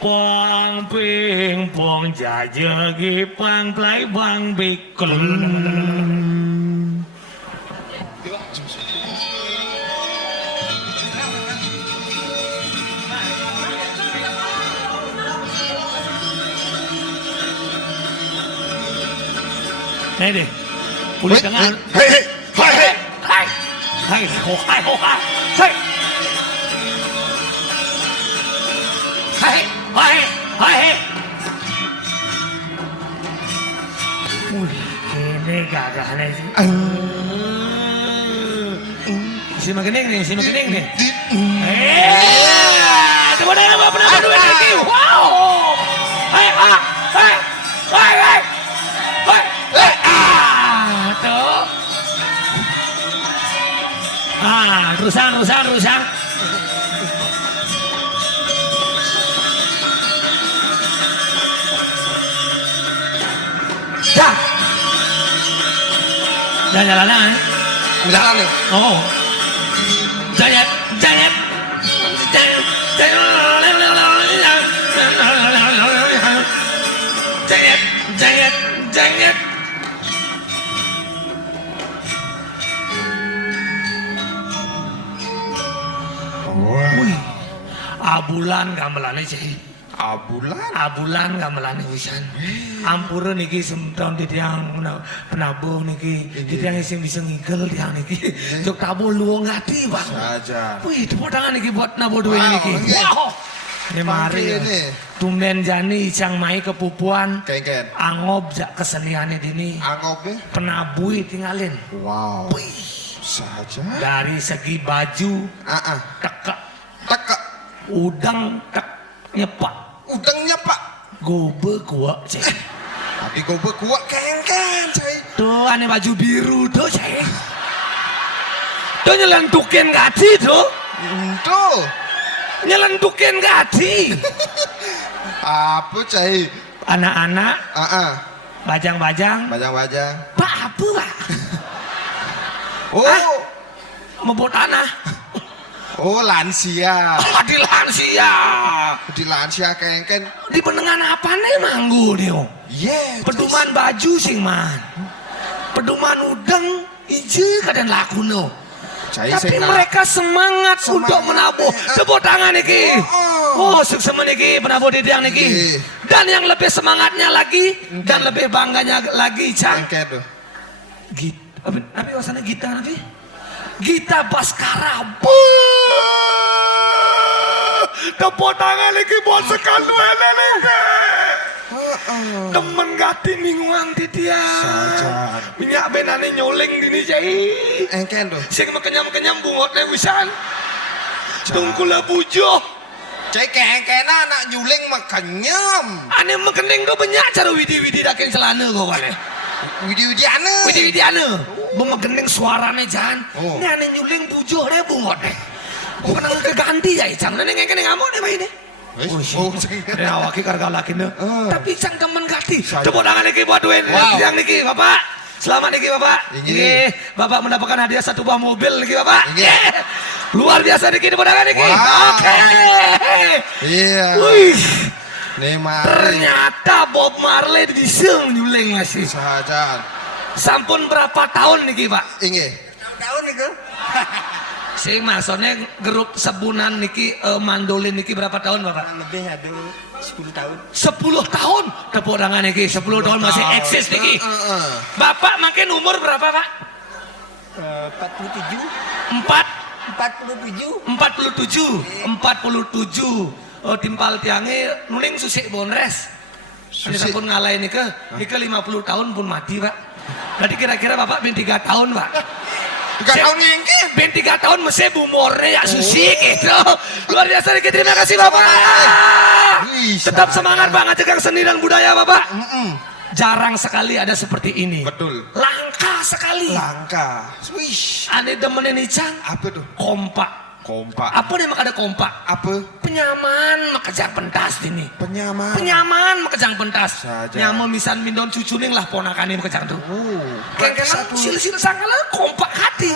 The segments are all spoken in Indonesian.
Pang ping pong jajagi pang play bang bikun. Này đi, pulih tangan. Hei, Hai, hai, hai, ho, hai, ho, hai, hai. Hai, hai, hai. Ini gagah nih sih. Si magening nih, si magening nih. Coba dah apa pernah berdua lagi. Wow. Hai, hai, hai, hai, hai. Tuh. Rusang. Dah. Jalan-jalan. jalan nih. Oh. Jalan. Jangan. Wih, abulan gamelannya sih. Abulan gamelannya wisan. Ampura niki semtahun ditiang penabuh niki. Ditiang isim bisa ngigel tiang niki. Jok tabu luang hati bang. Saja. Wih, tepuk tangan niki buat nabuh dua niki. Wow. Ini mari. Tumben jani icang mai kepupuan. Kengken. Angob jak keseniannya dini. Angopnya. Penabui tinggalin. Wow. Wih. Saja. Dari segi baju, teka, udang tek nyepak, Udangnya pak. gobe gua cek. Tapi gue kuat kengken cai. Tuh aneh baju biru tuh cek. Tuh nyelentukin gaji tuh, Tuh. nyelentukin gaji. Apa cai? Anak-anak, bajang-bajang, Bajang-bajang. pak apa pak? Oh. Mebot tanah. Oh lansia. Di lansia. Di lansia kengken. Di penengan apa nih manggu dia? Yeah. Pedoman baju sing man. Pedoman udang ije kadang laku no. Tapi mereka semangat untuk menabuh. Tepuk tangan niki. Oh, sukses niki penabuh di tiang niki. Dan yang lebih semangatnya lagi dan lebih bangganya lagi, Cang. Kengken tuh. Tapi wasana Gita nanti. Gita Baskara. Tepuk tangan niki buat sekali niki. Temen gati mingguan di dia. Minyak benane nyoleng gini cai. Engken tuh. Sing kenyam bungot wisan. Tungkula bujo. Cai kengken anak nyuling mah kenyam. Ane mengening do banyak cara widi-widi dakin celana kau kale. Widi ane. Memegening suarane jan. Ini ane nyuling bujo deh bungot deh. Bukan keganti ya Icang. Nene ngekene ngamuk deh main deh. Ini awaki karga laki nih. Tapi Icang temen gati. Tepuk tangan niki buat duit yang niki Bapak. Selamat niki Bapak. Ini Bapak mendapatkan hadiah satu buah mobil niki Bapak. Luar biasa niki tepuk tangan niki. Oke. Iya. Wih. Nih Ternyata Bob Marley bisa nyuling masih. Saja. Sampun berapa tahun niki Pak? Inge. Tahun itu. Sing maksudnya grup sebunan niki mandolin niki berapa tahun Bapak? Lebih ada 10 tahun. 10 tahun. Tepuk tangan niki 10 tahun masih eksis niki. Bapak makin umur berapa Pak? 47. 47. Timpal tiangnya nuling susik bonres. Ini sampun ngalahin nike 50 tahun pun mati Pak. Berarti kira-kira Bapak bin 3 tahun Pak. 3 tahun ngengke. Ben 3 tahun mesti bumornya ya susik gitu. Luar biasa niki, terima kasih Bapak. Tetap semangat Pak ngajak seni dan budaya Bapak. Jarang sekali ada seperti ini. Betul. Langka sekali. Langka. Wish. Ane demenin Icang. Apa tuh? Kompak. Kompak. Apa nih ada kompak? Apa? Penyaman makejang pentas ini. Penyaman. Makejang pentas. Saja. Nyama misan mindon cucuning lah ponakan ini makejang tuh. Oh. Kengkenan sil-sil sangkala kompak hati. hati.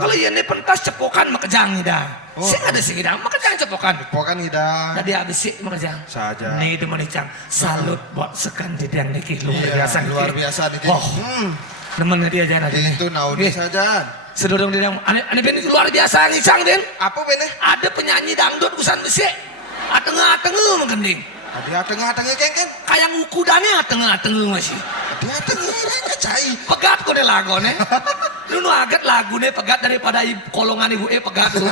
Kalau ini pentas cepokan makejang dah. Sing ada sing dah makejang cepokan. Pokan ida. Tadi habis sih makejang. Saja. Nih itu manicang. Salut buat sekan jadian niki luar biasa. Luar biasa niki. Oh. Nemen dia aja nanti. Itu naudi saja. Sedorong dia ane ben luar biasa ngicang den. Apa bene? Ada penyanyi dangdut usan besi. Atengah-atengah menggending. Dia tengah-tengah kengken. Kayak ngukudane atengah-atengah masih. Dia tengah cai. Pegat kok deh lagone. Lu agat lagune pegat daripada kolongan ibu pegat lu.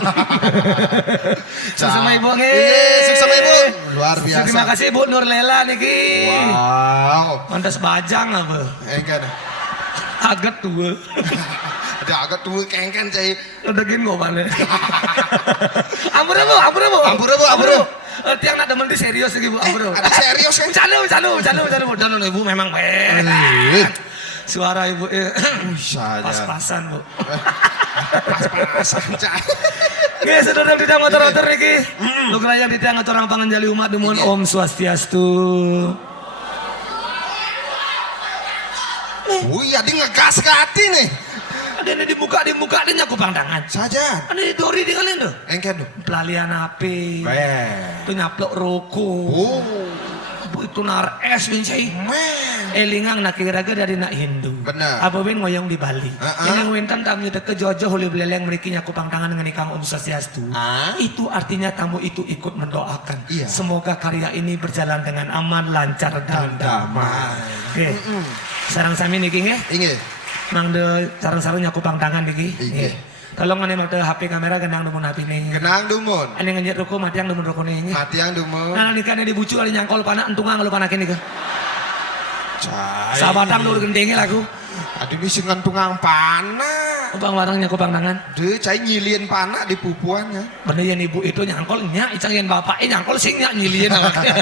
Sukses sama ibu nge. Sukses sama ibu. Luar biasa. Terima kasih Bu Nur Lela niki. Wow. Mantas bajang apa? Engken. Agat tua. Ada agak tua kengken cai. Udah gini kok mana? Ampun bu. Tiang nak demen di serius lagi bu. Ampun. Ada serius kan? Bercanda. Dan ibu memang baik. Suara ibu pas-pasan bu. Pas-pasan cai. Oke, sedang di tiang motor-motor niki. Lu kerajaan di tiang orang panganjali umat demun Om Swastiastu. Wih, ada ngegas ke hati nih. Ada ini dibuka dia nyaku pandangan. Saja. Ada di dori di kalian tuh. Engken tuh. Pelalian api. Itu nyaplok rokok. Oh. Itu nar es bencai. Elingang nak kira-kira dari nak Hindu. Benar. Apa ben ngoyong di Bali. Yang wintan tamu teke jojo huli beleleng meriki nyaku pandangan dengan ikang Om Swastiastu. Itu artinya tamu itu ikut mendoakan. Iya. Semoga karya ini berjalan dengan aman, lancar dan damai. Oke. Sarang sami niki nggih. Inge. Mang de sarang-sarang nyaku pandangan niki. Inge. Tolong ane mak HP kamera gendang dumun HP nih. Genang dumun. Ane ngenyet ruko matiang dumun ruko nih. Matiang dumun. Nah nikane dibucu ali nyangkol panak entungang lu panakin nih ke. Cai. Sabatang lur gendenge lagu. Aduh ini sing ngentungang panah. Bang warang nyaku pandangan. Deh cai nyilien panah di pupuannya. Bener yang ibu itu nyangkol nya icang yang bapaknya nyangkol sing nya nyilien awaknya.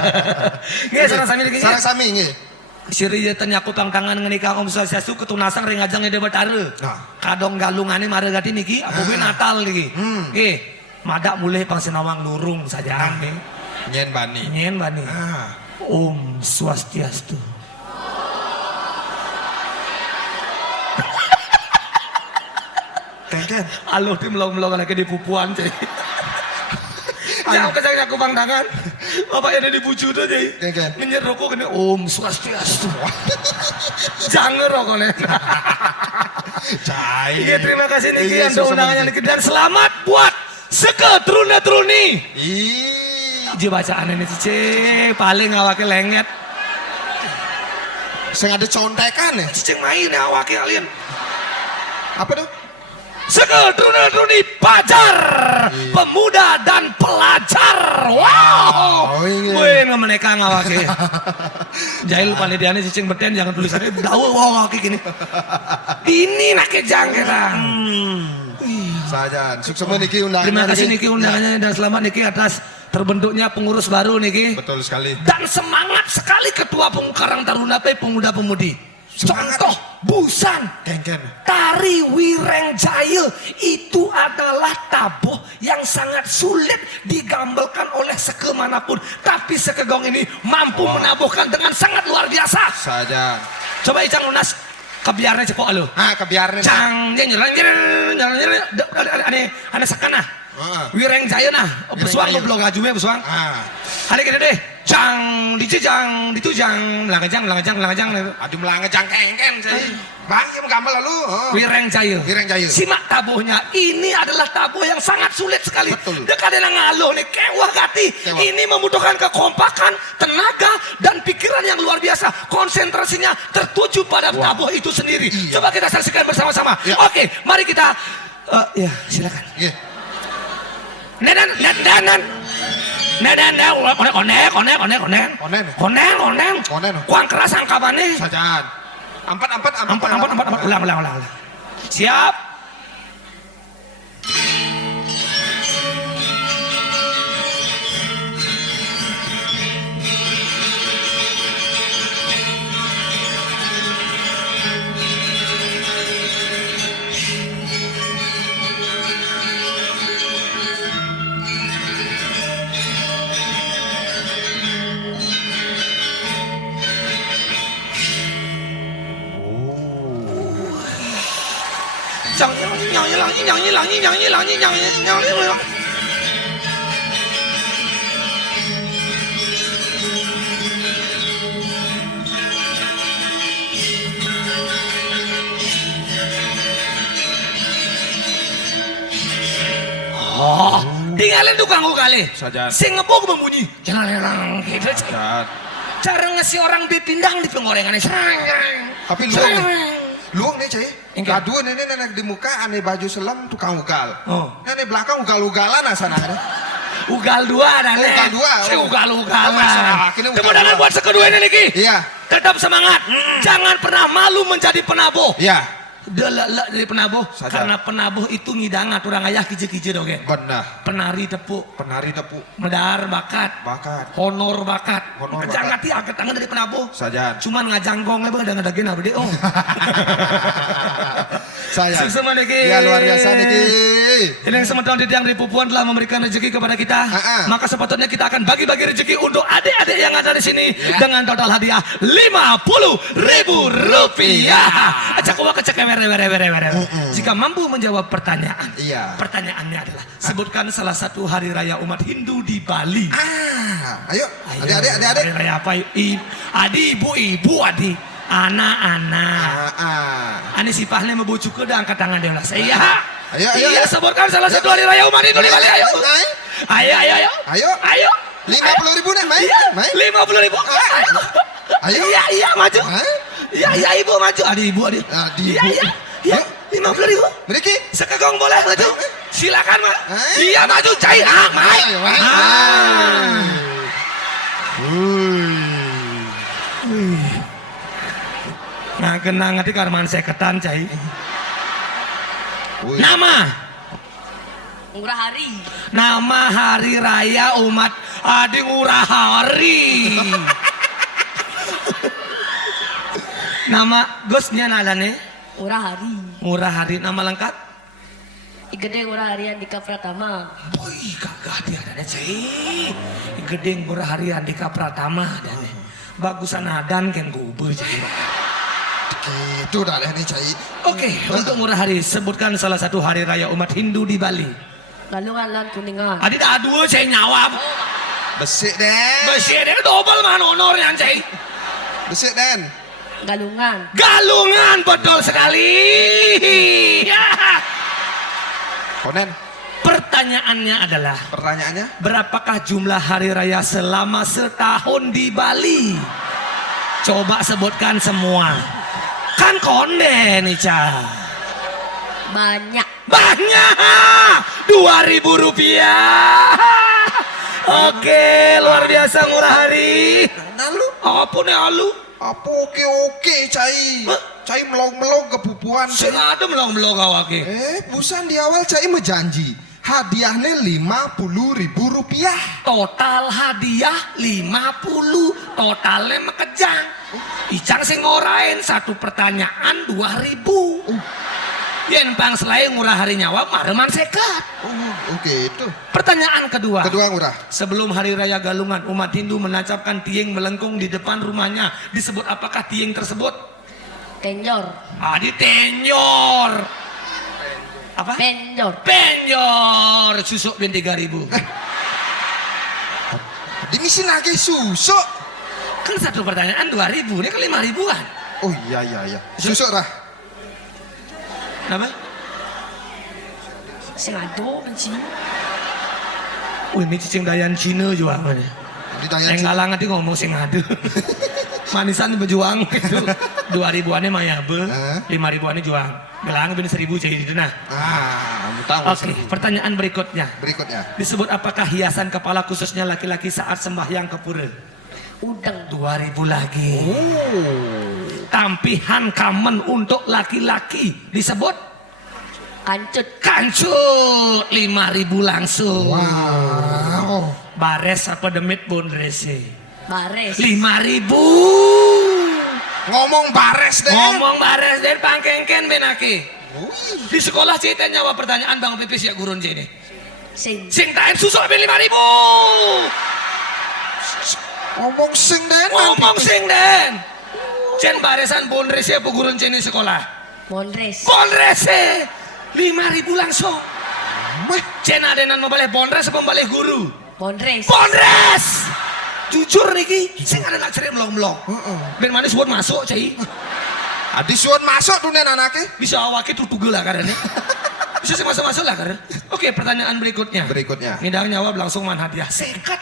Nggih sareng sami niki. Sareng sami nggih. Siri teh nyaku pandangan ngenikah Om Swastiastu ketunasang rengajang ide betare. Kadong galungane maragati niki apobe Natal niki. Nggih. Madak mulai pangsinawang lurung saja nggih. Nyen bani. Om Swastiastu. Kengken. Aloh tim melong-melong lagi di pupuan cai. Jangan kesang aku pandangan. Bapak yang dibuju tuh cai. Kengken. Menyet rokok kene Om Swastiastu. Jangan rokoknya. Cai. Iya terima kasih niki anda undangannya niki dan selamat buat seke truna-truni. Iji bacaan ini cicing paling awake lenget. Sing ada contekan ya? Cicing main ya awake kalian. Apa tuh? Segel truna-truni pacar, pemuda dan pelajar. Wow. Wih, mereka ngawake. Jahil panitiane cicing beten jangan tulisannya dawa wow kaki gini. Ini nak kejang kita. Saja, sukses niki undangannya. Terima kasih niki undangannya dan selamat niki atas terbentuknya pengurus baru niki. Betul sekali. Dan semangat sekali ketua Karang Taruna pemuda-pemudi. Contoh busan Kengken. tari Wireng Jaya itu adalah tabuh yang sangat sulit digambalkan oleh sekemanapun, tapi sekegong ini mampu menabuhkan dengan sangat luar biasa. Saja. Coba icang lunas kebiarnya cepok alu. Kebiarnya. Cang dia nyerang ane sakana. Wireng Jaya nah, besuang lo belum ngajunya besuang. Ada gini deh. Jang ditujang melangejang. Aduh melangejang kengken saya. Bang, yang gambar lalu. Wireng Jaya. Simak tabuhnya. Ini adalah tabuh yang sangat sulit sekali. Betul. Dekat dengan ngaluh nih, kewah gati. Ini membutuhkan kekompakan, tenaga, dan pikiran yang luar biasa. Konsentrasinya tertuju pada tabuh itu sendiri. Iya. Coba kita saksikan bersama-sama. Ya. Oke, mari kita. Ya, silakan. Iya. Nenan. Konen. Kuang keras angkapannya. Sajaan. Empat. Ulang. Siap. Oh, tinggalin tukang kali. Saja. Sing ngebog membunyi. Jangan lerang gitu. Sajat. Cara ngasih orang dipindang di penggorengan. Tapi luang nih cai. Gaduh nenek di muka aneh baju selam tukang ugal. Oh. Nenek belakang ugal-ugalan asana. Ugal dua ada nih. Ugal dua. Si ugal-ugalan. Akhirnya ugal Kemudian dua. buat sekedua ini Niki. Iya. Tetap semangat. Jangan pernah malu menjadi penabuh. Iya. Dari penabuh. Saja. Karena penabuh itu ngidang aturang ayah kije-kije dong ya. Benar. Penari tepuk. Penari tepuk. Medar bakat. Bakat. Honor bakat. Honor Jangan bakat. hati angkat tangan dari penabuh. Saja. Cuman ngajanggong aja dengan daging apa deh. Oh. Saya. Sukses Niki. Ya luar biasa Niki. Ini yang sementara yang dari Pupuan telah memberikan rezeki kepada kita. Maka sepatutnya kita akan bagi-bagi rezeki untuk adik-adik yang ada di sini dengan total hadiah Rp50.000. Acak uang kecek mere. Jika mampu menjawab pertanyaan. Iya. Pertanyaannya adalah sebutkan salah satu hari raya umat Hindu di Bali. Ayo. Adik. Hari raya apa? Adi, ibu, adi. Anak-anak. Ani sipahnya membujuk ke angkat tangan dia lah. Saya. Ayo. Iya, sebutkan salah satu hari raya umat Hindu di Bali. Ayo. Ayo. 50.000 nih, main. 50.000. Ayo. Iya, maju. Iya, ibu maju. Ibu. Iya. 50.000. Niki. Sekegong boleh maju. Silakan, Mak. Iya, maju cai. Main. Nah, kenang hati karman seketan cai. Nama Ngurah hari. Nama hari raya umat Adi Ngurah Hari. Nama gosnya nalane Ngurah hari. Ngurah Hari. Nama lengkap Igede Ngurah hari Andika Pratama. boy kagak dia ada cai. Gede Ngurah Hari Andika Pratama dan bagusan adan kan gubu cai. Itu dah nih cai. Oke, untuk Ngurah Hari sebutkan salah satu hari raya umat Hindu di Bali. Galungan lan kuningan. Adi dah dua saya nyawab. Besik Den. Bersih dia double man honornya cai. Besik Den. Galungan. Galungan betul sekali. Ya. Konen. Pertanyaannya adalah Pertanyaannya? berapakah jumlah hari raya selama setahun di Bali? Coba sebutkan semua. Kan konde nih Ca. Banyak. Banyak. Rp2.000. Oke, luar biasa Ngurah Hari. Lalu? Apa nih alu? Apa oke cai? Cai melong-melong kepupuan. Sing ada melong-melong awake. Busan di awal cai menjanji hadiahnya Rp50.000. Total hadiah 50, totalnya mekejang. Icang sing ngorain satu pertanyaan 2.000. Yen pang selain Ngurah Hari nyawa mareman seket. Oke itu. Pertanyaan kedua. Kedua Ngurah. Sebelum hari raya Galungan, umat Hindu menancapkan tieng melengkung di depan rumahnya. Disebut apakah tieng tersebut? Tenjor. Adi tenyor. Apa? Penjor. Penyor. Susuk bin 3.000. Dimisi lagi susuk. Kan satu pertanyaan 2.000, ini kan 5.000-an. Oh iya. Susuk rah. Kenapa? Sing ado benci. Wih, ini cicing dayan Cina juga. Ditanya Yang ngalang nanti ngomong sing adu. Manisan berjuang gitu. 2.000-annya maya be, 5.000-annya juang. Gelang bin 1.000 jadi itu nah. Tahu. Oke, pertanyaan berikutnya. Disebut apakah hiasan kepala khususnya laki-laki saat sembahyang ke pura? Udeng. 2.000 lagi. Tampihan kamen untuk laki-laki disebut Kancut. kancut. 5.000 langsung. Wow. Bares apa demit bondrese? Bares. 5.000. Ngomong bares deh. Ngomong bares dan pangkengken benake. Di sekolah cerita nyawa pertanyaan Bang Pipis ya gurun ini. Sing. Sing taen susuk ben 5.000. Ngomong sing den. Ngomong sing den. Cen baresan bondrese apa gurun ceni sekolah? Mondres. Bondrese. 5.000 langsung. Weh, Cena adenan mau balik bondres apa balik guru? Bondres. Bondres. Jujur niki, sing ada nak cerik melong-melong. heeh. Ben manis buat masuk, cai. Adi suon masuk tuh nen anaknya. Bisa awake tutugel lah karena bisa sih masuk-masuk lah karena. Oke, pertanyaan berikutnya. Berikutnya. Ngidang jawab langsung man hadiah. Sekat.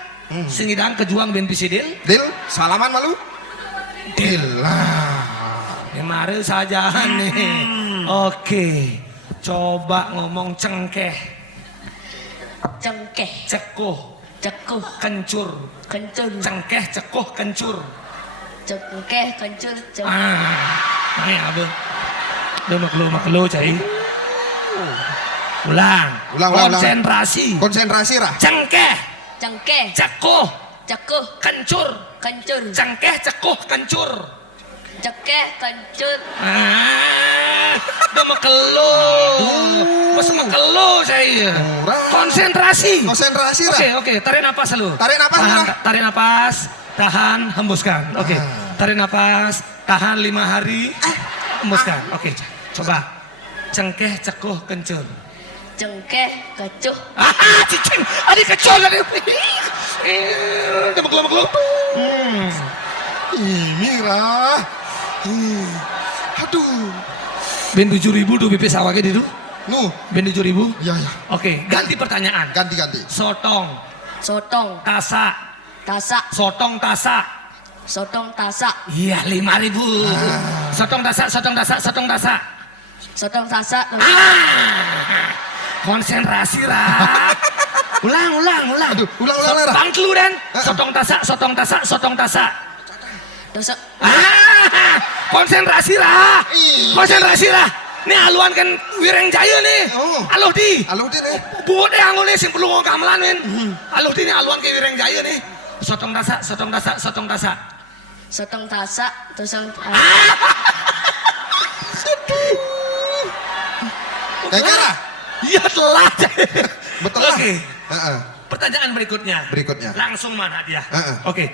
Sing ngidang kejuang ben pisidil. Dil, salaman malu? Dil lah. Kemarin saja nih. Oke. Coba ngomong cengkeh, Cengkeh. cekuh, Cekuh. kencur. Kencur. Cengkeh, cekuh, kencur. Cengkeh. Kencur. Ini apa? Udah maklu cai. Ulang. Konsentrasi. Konsentrasi rah. Cengkeh, Cengkeh. cekuh, Cekuh. kencur. Kencur. Cengkeh, cekuh, kencur. Cengkeh. Kencur. Udah maklu. Mas maklu saya. Murah. Konsentrasi. Konsentrasi rah. Oke, tarik napas lu. Tarik napas, Tahan, Lurah. tarik napas, tahan, hembuskan. Oke, tarik napas, tahan 5 hari, hembuskan. Oke, coba. Cengkeh, cekuh, kencur. Cengkeh. Kecuh. Cicing, adik kencur tadi. Udah maklu. Ini rah. Aduh. Ben 7.000 tuh pipis awake di tuh. Nuh. Ben 7.000. Ya ya. Oke, ganti pertanyaan. Ganti. Sotong, Sotong. tasak, Tasak. sotong tasak. Sotong tasak. Iya 5.000. Sotong tasak. Sotong tasak. Konsentrasi lah. Ulang. Aduh, ulang Rah. Bangklu dan sotong tasak. Tasak. Konsentrasi lah. Ih. Konsentrasi lah. Nih aluan kan Wireng Jaya nih. Oh. Aluh di. Halo Din eh. Buat deh anggun nih sing perlu ngomong gamelan men. Aluh di nih aluan ke Wireng Jaya nih. Sotong tasak. Sotong tasak. Tusang. Kayaknya rah. Iya telah. Betul lah. Oke. Heeh. Pertanyaan berikutnya. Langsung mana dia? Oke.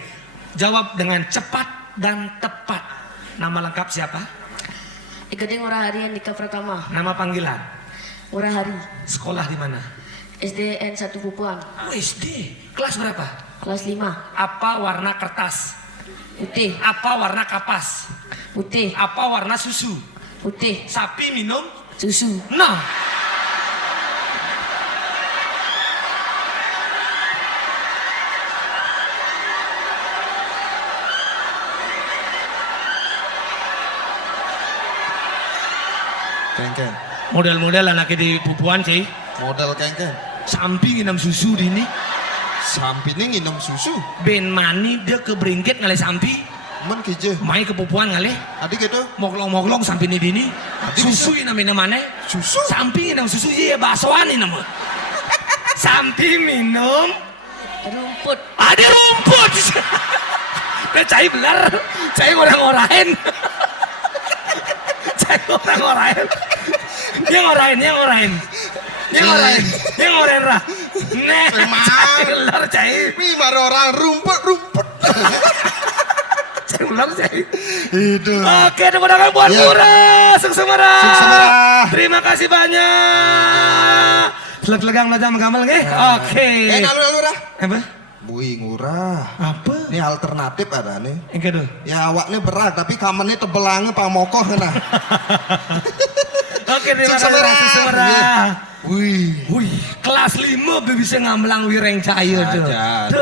Jawab dengan cepat dan tepat. Nama lengkap siapa? Igede Ngurah Hari Andika Pratama. Nama panggilan. Ngurah Hari. Sekolah di mana? SDN 1 Pupuang. Oh, SD. Kelas berapa? Kelas 5. Apa warna kertas? Putih. Apa warna kapas? Putih. Apa warna susu? Putih. Sapi minum? Susu. Nah. Kengken. Model-model anaknya di pupuan sih. Modal kengken. Samping nginam susu di ini. Sampinnya nginum susu. Ben mani dia ke Bringkit ngalih sampi. Men kije. Main ke pupuan ngalih. Adik gitu. Moglong-moglong sampai di dini. Susu ini namanya mana? Susu. Samping minum susu iya baksoan ini nama. Samping minum. Rumput. Ada rumput. Nah, cai belar. Cai orang-orain. Cai orang-orain. Dia ngorain. Rah. Nah, cai belar cai. Ini baru orang rumput. Cai belar cai. Itu. Oke, tepuk tangan buat Ya. Murah. Sukses Murah. Sukses, Murah. Terima kasih banyak. Seleg-legang najam gamal nggih. Oke. Lalu rah. Apa? Bui ngurah. Apa? Ini alternatif ada nih. Enggak tuh. Ya awaknya berat tapi kamennya tebelannya pamokoh kena. Oke, terima Sukses, Murah. kasih Murah. Wih. Kelas 5 bisa ngamlang Wireng Cahyo tuh. Saja.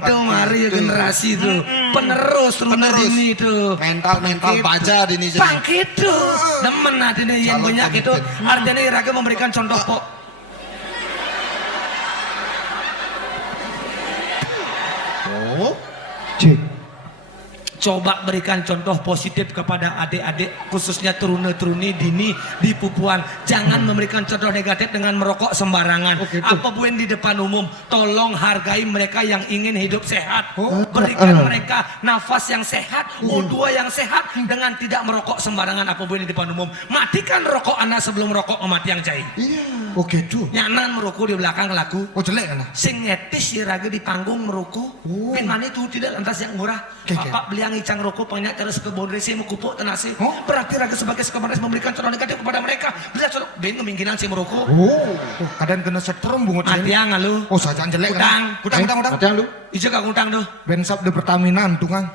Tuh mari generasi tuh. Penerus ini tuh. Mental Bangkit. baja di ini. Bangkit tuh. Demen hatinya yang Calon banyak itu. pemimpin. Artinya Iraga memberikan contoh kok. Oh. Coba berikan contoh positif kepada adik-adik khususnya turune-turuni dini di pupuan. Jangan memberikan contoh negatif dengan merokok sembarangan. Apa buen di depan umum. Tolong hargai mereka yang ingin hidup sehat. Berikan mereka nafas yang sehat, O2 yang sehat dengan tidak merokok sembarangan apa buen di depan umum. Matikan rokok Anda sebelum rokok memati yang jahit. Iya. Oh gitu. Nyanan merokok di belakang lagu. Oh jelek kan? Sing ngetis si raga di panggung merokok. Oh. Pin mana itu tidak lantas yang murah. Keke. Bapak beli yang icang rokok banyak terus ke Bondresi mengkupuk tenasi. Oh. Berarti raga sebagai sekretaris memberikan contoh negatif kepada mereka. Bila contoh ben kemungkinan si merokok. Oh, kadang kena setrum bungut Mati ini. yang lu. Oh sajaan jelek kan? Kutang. Mati yang lu. Ijo kak kutang tuh. Bensap di Pertamina tungang.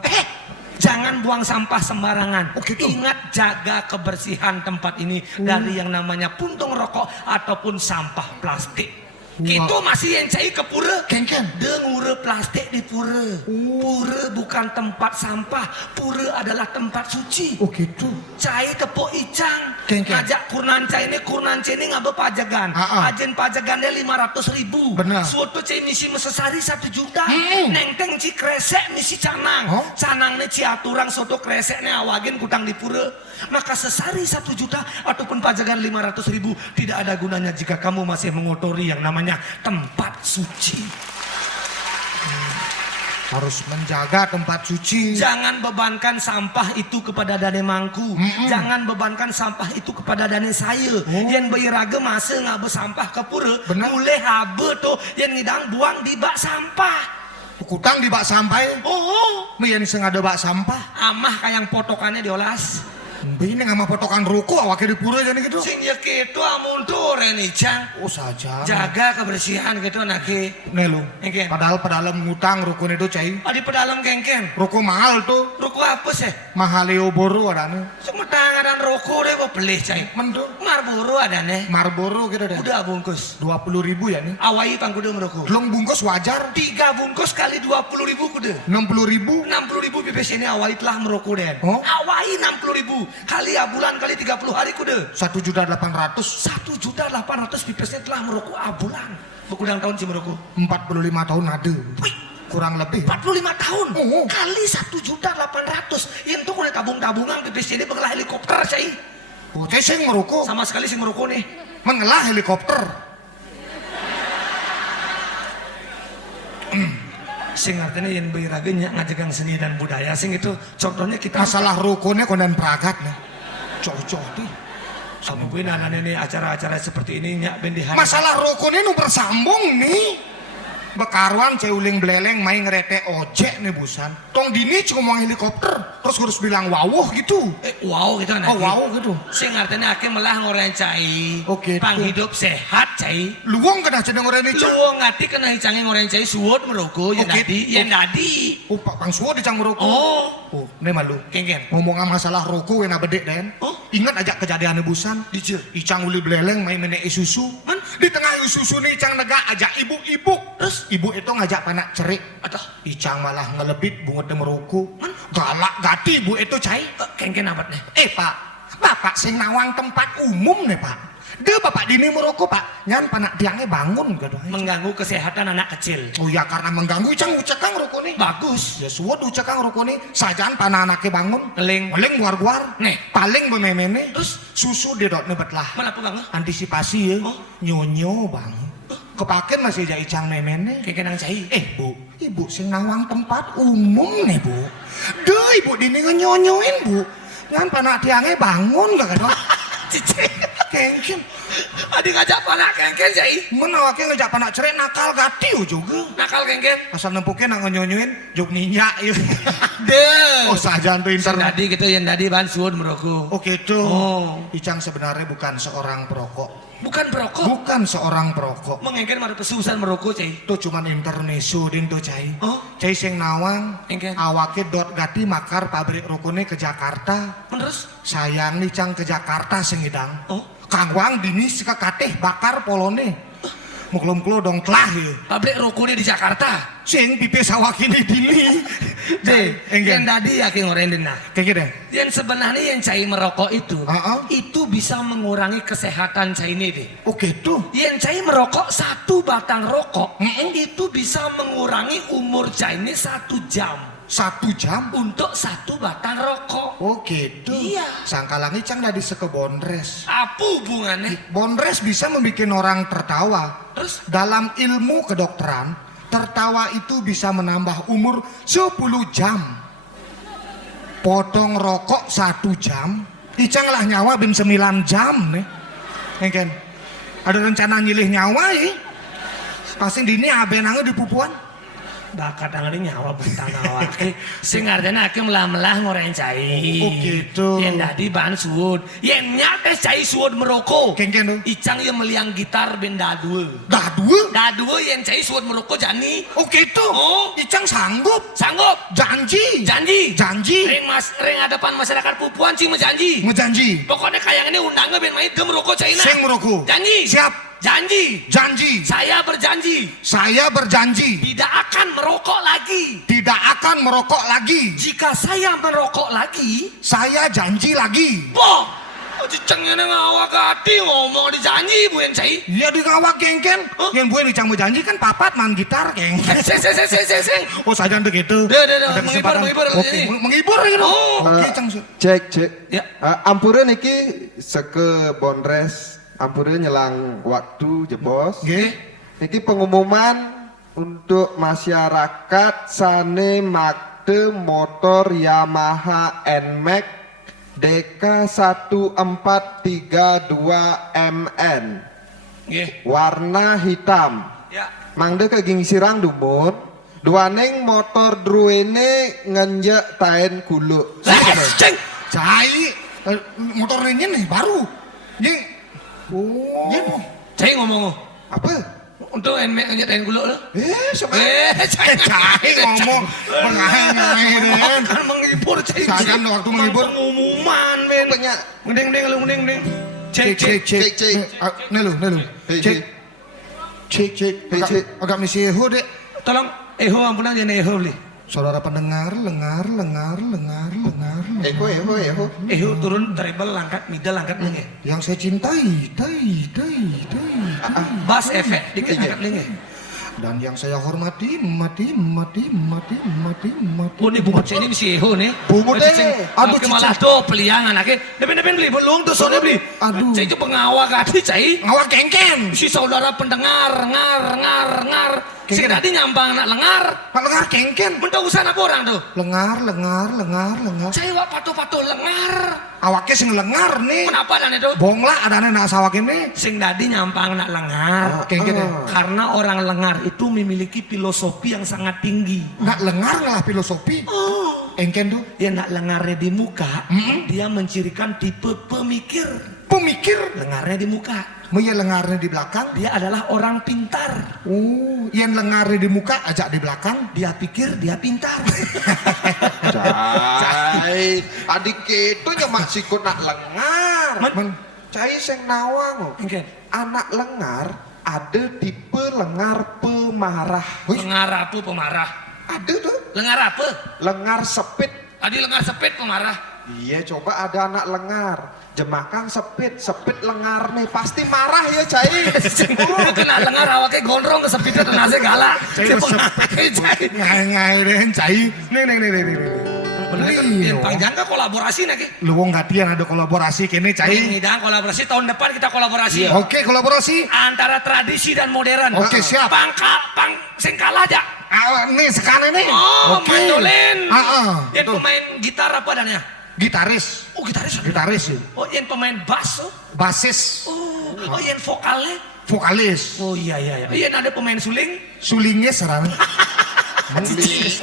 Jangan buang sampah sembarangan. Oh, gitu. Ingat jaga kebersihan tempat ini dari yang namanya puntung rokok ataupun sampah plastik. Wah. Itu masih yang cai ke pura. Ken. Dengure plastik di pura. Pura bukan tempat sampah. Pura adalah tempat suci. Oh gitu. Cai tepuk icang. Ken. Ngajak kurnan cai ini ngabe pajagan. Ajen pajagan dia 500.000. Benar. Suatu cai misi mesesari 1 juta. Hmm. Neng teng ci kresek misi canang. Oh. Canang ne ci aturang soto kresek ne awagin kutang di pura. Maka sesari 1 juta ataupun pajagan 500.000 tidak ada gunanya jika kamu masih mengotori yang namanya tempat suci. Harus menjaga tempat suci. Jangan bebankan sampah itu kepada dane mangku. Jangan bebankan sampah itu kepada dane saya. Yang bayiraga masa ngabe sampah ke pura. Benar. Boleh habe tuh yang ngidang buang di bak sampah. Kutang di bak sampah. Oh, Yang sengaja bak sampah. amah kayak potokannya diolas. Ini ngama potokan rokok awaknya di pura jadi gitu. Sing ya gitu amun tuh renicang. Oh saja. Jaga kebersihan gitu anaknya. Nih lu. Engken. Padahal ngutang rokok itu cai. Adi pedalam kengken. Rokok mahal tuh. Rokok apa sih? Mahaleo boro ada nih. Semetangan dan rokok deh mau beli cai. Mendo. Marlboro ada nih. Marlboro gitu deh. Udah bungkus. 20.000 ya nih. Awai pangkudu merokok. Belum bungkus wajar. 3 bungkus kali 20.000 kudu. 60.000. 60.000 BPS ini awai telah merokok deh. Oh. Awai 60.000 kali abulan kali 30 hari kudu. 1.800.000. 1.800.000 BPS telah merokok abulan. Bekudang tahun sih merokok. 45 tahun ada. Wih, Kurang lebih. 45 tahun Oh. kali 1.800.000. Yang tuh kudu tabung-tabungan BPS ini bengelah helikopter cai. Oh, cai sing merokok. Sama sekali sih merokok nih. Mengelah helikopter. Sing artinya yang beragenya ngajagang seni dan budaya sing itu contohnya kita Masalah rokoknya kondan pragat nih. Cocok nih. sama pun anak ini acara-acara seperti ini nyak ben di hari Masalah rokoknya nu bersambung nih. Bekaruan ceuling beleleng main ngerete ojek nih busan. Tong dini cuma mau helikopter. Terus harus bilang wawuh gitu. wow gitu anak Oh wow gitu. sing artinya akhir malah ngoreng cai Oke, pang tuh. hidup sehat cai Luang kena ceneng orang ini. lu ngati kena hicangnya ngoreng cai suwot merokok yang Oke. dadi yang dadi Oh pak pang suwo dicang merokok. oh Oh, ini malu. kengken Ngomong masalah rokok yang bedek den. Oh. Ingat aja kejadian busan. Dijel. Icang uli beleleng main menek susu. Man. Di tengah susu nih Icang nega ajak ibu-ibu. Terus? Ibu itu ngajak panak cerik. atau Icang malah ngelebit bungut merokok. Galak gati ibu itu cai. kengken apa nih Pak, bapak sing nawang tempat umum nih pak. Dia bapak dini merokok pak. Nyan panak tiangnya bangun gitu. mengganggu kesehatan anak kecil Oh ya karena mengganggu Icang ucekang rokok nih. bagus Ya suwot ucekang rokok nih. Sajaan panak anaknya bangun. ngeling Paling guar-guar. Nih. Paling memene. Terus? Susu dia dot nebet lah. mana pegang Antisipasi ya. Oh. Nyonyo bang. Kepaken masih jadi Icang memene. kengken nang cai Bu, ibu sing nawang tempat umum nih bu. Duh ibu dini ngenyonyoin bu. Ngan panak tiangnya bangun gak kan? cici Kengkin. adi ngajak panak kengken cai Menawaknya ngejak panak cerai nakal gatiu juga. nakal kengken Asal nempuknya nak ngenyonyoin jog ninyak ya. deh Oh sajaan tuh yang internet. tadi gitu yang tadi ban suwot merokok Oh gitu. Oh. Icang sebenarnya bukan seorang perokok. bukan perokok Bukan seorang perokok. mengengken mara pesusan merokok cai Itu cuman internesu din tuh cai. Oh. Cai sing nawang. Engke. Awake dot gati makar pabrik rokoknya ke Jakarta. terus Sayang nih Cang ke Jakarta sing hidang. Oh. Kangwang dini sika kateh bakar polone. Muklum-klo dong telah ya. pabrik rokoknya di Jakarta Sing pipis awak ini dini. deh Engke. yang tadi yakin ngoreng dena Kayak gitu. yang sebenarnya yang cai merokok itu Heeh. itu bisa mengurangi kesehatan cai ini deh Oh gitu. yang cai merokok 1 batang rokok Mm-mm. itu bisa mengurangi umur cai ini 1 jam 1 jam. untuk 1 batang rokok Oh gitu. Iya. Sangkalangi Cang dari seke Bondres. apa hubungannya Bondres bisa membuat orang tertawa. terus Dalam ilmu kedokteran, tertawa itu bisa menambah umur 10 jam. Potong rokok 1 jam, Icang lah nyawa bin 9 jam nih. Engken. ada rencana nyilih nyawa ya. Pasti dini abenangnya di pupuan. Bakat angin nyawa bentang awake sing artinya ake melah-melah ngoreng cai. Oh gitu. Yen dadi bahan suwud yen nyate cai suwud meroko Kengken tuh. icang yang meliang gitar ben dadue Dadua yen cai suwud meroko jani. Oh gitu. Oh. Icang sanggup. Sanggup Janji. janji ring hadapan masyarakat pupuan cing menjanji Ngejanji. pokoknya kayak ini undangnya ben main dem meroko cai Sing meroko. janji Siap. janji saya berjanji Saya berjanji tidak akan merokok lagi. tidak akan merokok lagi. Jika saya merokok lagi, Saya janji lagi. boh, cicengnya ngawak hati ngomong dijanji bu yang cai. Iya di ngawak kengken. Huh? Yang gue dicang berjanji kan papat main gitar keng. Seng. Oh saja untuk gitu. Dah, Ada menghibur, kesempatan. menghibur, Oke, ini. menghibur gitu. Oh. Oke, Cang. Cek. Ya. Ampura niki seke Bondres. Ampura nyelang waktu jebos. Nggih. Niki pengumuman untuk masyarakat sane makte motor Yamaha NMAX DK1432MN Nggih. warna hitam. Ya. Mangde keging sirang dumur. Duaning motor druene ngenjek taen kuluk. Ceng. Cai motor ini nih baru. Jing. Oh. Cai ngomong. Apa? Untuk enmek ngejatain guluk lo. Siapa? Cai ngomong pengahe-ngahe den. Kan menghibur cai. Saya kan waktu menghibur. Pengumuman men. Banyak. Mending. Cek. Nelu. Hei, Cek. Cek. Hei, cek. Agak misi eho dek. Tolong ampunan jangan beli. Saudara pendengar, lengar. Eko. Turun treble langkat middle langkat nge. Yang saya cintai, Bass efek dikit angkat nge. dan yang saya hormati, mati. Oh ini bubut ini misi nih. Bubut Cing. ini. Aduh, Oke, malah do peliangan lagi. Depen beli belum tuh sore beli. Aduh. Cai itu pengawal kati cai. Ngawak kengken. Si saudara pendengar ngar. Si Kengken. tadi nyampang anak lengar. Pak lengar kengken. Mentau usaha apa orang tuh? Lengar. Cai wak patuh lengar. Awaknya sing lengar nih. Kenapa dan itu? Bong lah ada nasi awak ini. Sing tadi nyampang anak lengar. Kengken ya. Karena orang lengar itu memiliki filosofi yang sangat tinggi. Nak lengar ngalah filosofi. Engken tuh. Ya nak lengarnya di muka, dia mencirikan tipe pemikir. Pemikir. Lengarnya di muka, Maya lengarnya di belakang. dia adalah orang pintar. Oh, yang lengarnya di muka ajak di belakang. Dia pikir dia pintar. Cai. Adik itu nyemak sikut nak lengar. Men, Cai sing nawang. Engken. Anak lengar ada tipe lengar pemarah. Lengar apa pemarah? Ada tuh. Lengar apa? Lengar sepit. Tadi lengar sepit pemarah. Iya coba ada anak lengar. Jemakan sepit lengar nih pasti marah ya Cai. Itu kena lengar awaknya gondrong kesepitnya tenase galak. Cai Cai. ngai den cai. Nih. Bener kan? Iya. Yang panjang kan kolaborasi nake. Lu wong gatian ada kolaborasi kene cai. Ngidang kolaborasi tahun depan kita kolaborasi. Oke, kolaborasi. Antara tradisi dan modern. Oke, siap. Pang sing kalah aja. Nih sekarang nih. Oh, Oke. mandolin. Yang Tuh. pemain gitar apa dannya? Gitaris. Oh, gitaris. Ya. Oh, yang pemain bass. Basis. Oh, yang vokalnya. Vokalis. Oh iya. Yang ada pemain suling. Sulingnya serang.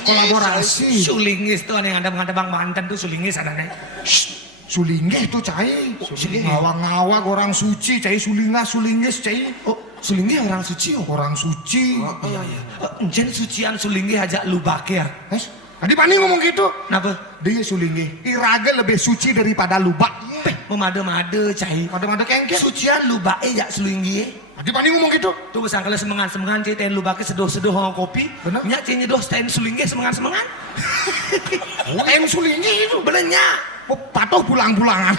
Kolaborasi. Sulingis tuh yang ada Bang Mantan tuh sulingis adanya. Sulingnya itu cai. Ngawang-ngawang orang suci cai sulingis cai. Oh, sulingnya orang suci oh. Orang suci. Iya. Jen sucian sulingnya aja lubake ya. Tadi Pani ngomong gitu. Kenapa? Dia sulingnya. Iraga lebih suci daripada lubak. Memade-made cai. Made-made kengken. Sucian lubake ya sulingnya. Tadi Pani ngomong gitu. Tuh sangkala semangan cai ten lubake sedoh-sedoh sama kopi. Bener. Nya cai nyedoh ten sulingnya semangan. Em sulingnya itu. Benernya. Patuh pulang-pulangan.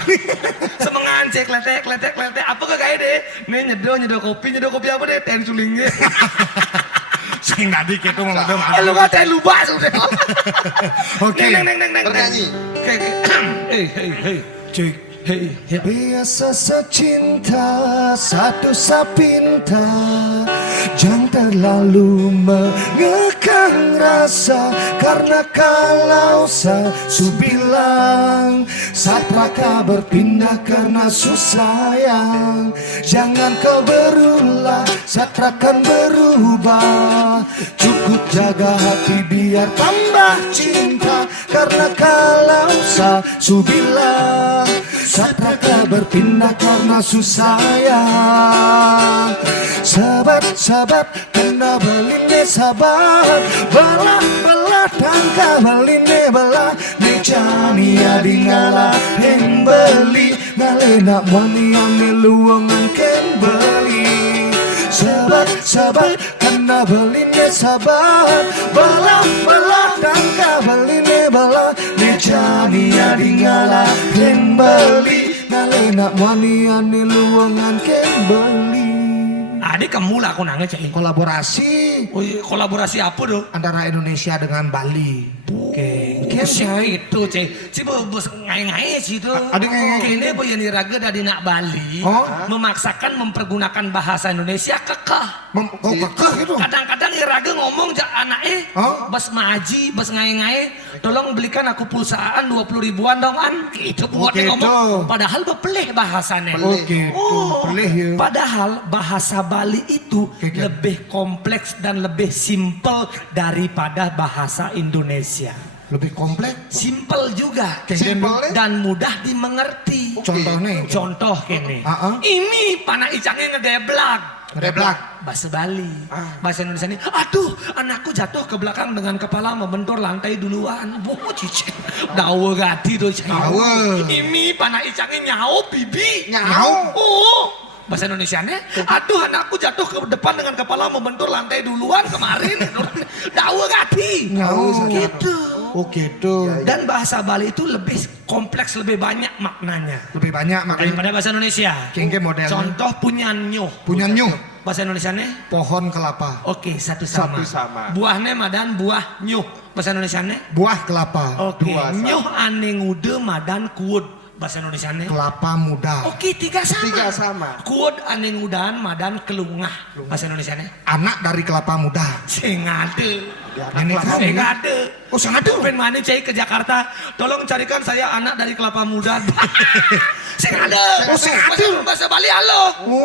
Semangan cek kletek apa ke kayak deh. Nih nyedoh kopi apa deh ten sulingnya. Sing tadi gitu mau Lu kata lupa sudah. Oke. Neng. Bernyanyi. Hei. Cek. Hei, ya. Biasa secinta satu sapinta, jangan terlalu mengekang rasa, karena kalau su bilang saat raka berpindah karena susayang, jangan kau berulah saat akan berubah. Cukup jaga hati biar tambah cinta, karena kalau su bilang saat raka berpindah karena susayang. Sahabat kena beline sahabat, belah tangka beline belah, nejani adi ngalah yang beli, ngalena wani yang diluangan ken beli. Sahabat kena beline sahabat, belah tangka beline belah, nejani adi ngalah yang beli, ngalena wani yang diluangan ken beli. Adik kamu lah aku nangis cai. Kolaborasi Oh, iya, kolaborasi apa dong? antara Indonesia dengan Bali. Oke. Itu cai. Cibo bos ngai-ngai sih itu. Ada ngai-ngai. Kini boyan diraga dari nak Bali. Oh. Memaksakan mempergunakan bahasa Indonesia kekeh. Kok kekeh gitu? Kadang-kadang iraga ngomong anaknya. Oh. Bos maji, bos ngai-ngai. Tolong belikan aku pulsaan 20 ribuan dong an. Gitu buatnya gitu. ngomong. Padahal bepeleh bahasanya. Oh gitu. Pelih ya. Padahal bahasa Bali itu Oke. lebih kompleks dan lebih simpel daripada bahasa Indonesia. Lebih kompleks. Simpel juga Simpel, dan mudah dimengerti. Contohnya. Contoh kene. Ini Ini pana icangnya ngedeblak. Reblak. Bahasa Bali. Bahasa Indonesia ini, aduh anakku jatuh ke belakang dengan kepala membentur lantai duluan. Boh cicing. Dawa gati tuh. Dawa. Ini pana icangnya nyau bibi. Nyau? Oh. Bahasa Indonesianya, aduh anakku jatuh ke depan dengan kepala membentur lantai duluan kemarin. Dawa gati. Nyau. Gitu. Oh gitu. Dan bahasa Bali itu lebih kompleks, lebih banyak maknanya Lebih banyak makanya. daripada bahasa Indonesia. Kengke modelnya. Contoh punyanyo. Punya nyuh. Bahasa Indonesianya? Pohon kelapa. Oke, satu sama. Satu sama. Buahnya madan buah nyuh. Bahasa Indonesianya? Buah kelapa. Oke, Dua sama. nyuh ane ngude madan kuud. Bahasa Indonesianya? Kelapa muda. Oke, tiga sama. Tiga sama. Kuud ane ngudan madan kelungah. Bahasa Indonesianya? Anak dari kelapa muda. Sing ade. Ini kan. Sing ade. Oh sangat tuh. Ben mana cai ke Jakarta, tolong carikan saya anak dari kelapa muda. Sing ada. Oh, sing ada. Bahasa Bali halo.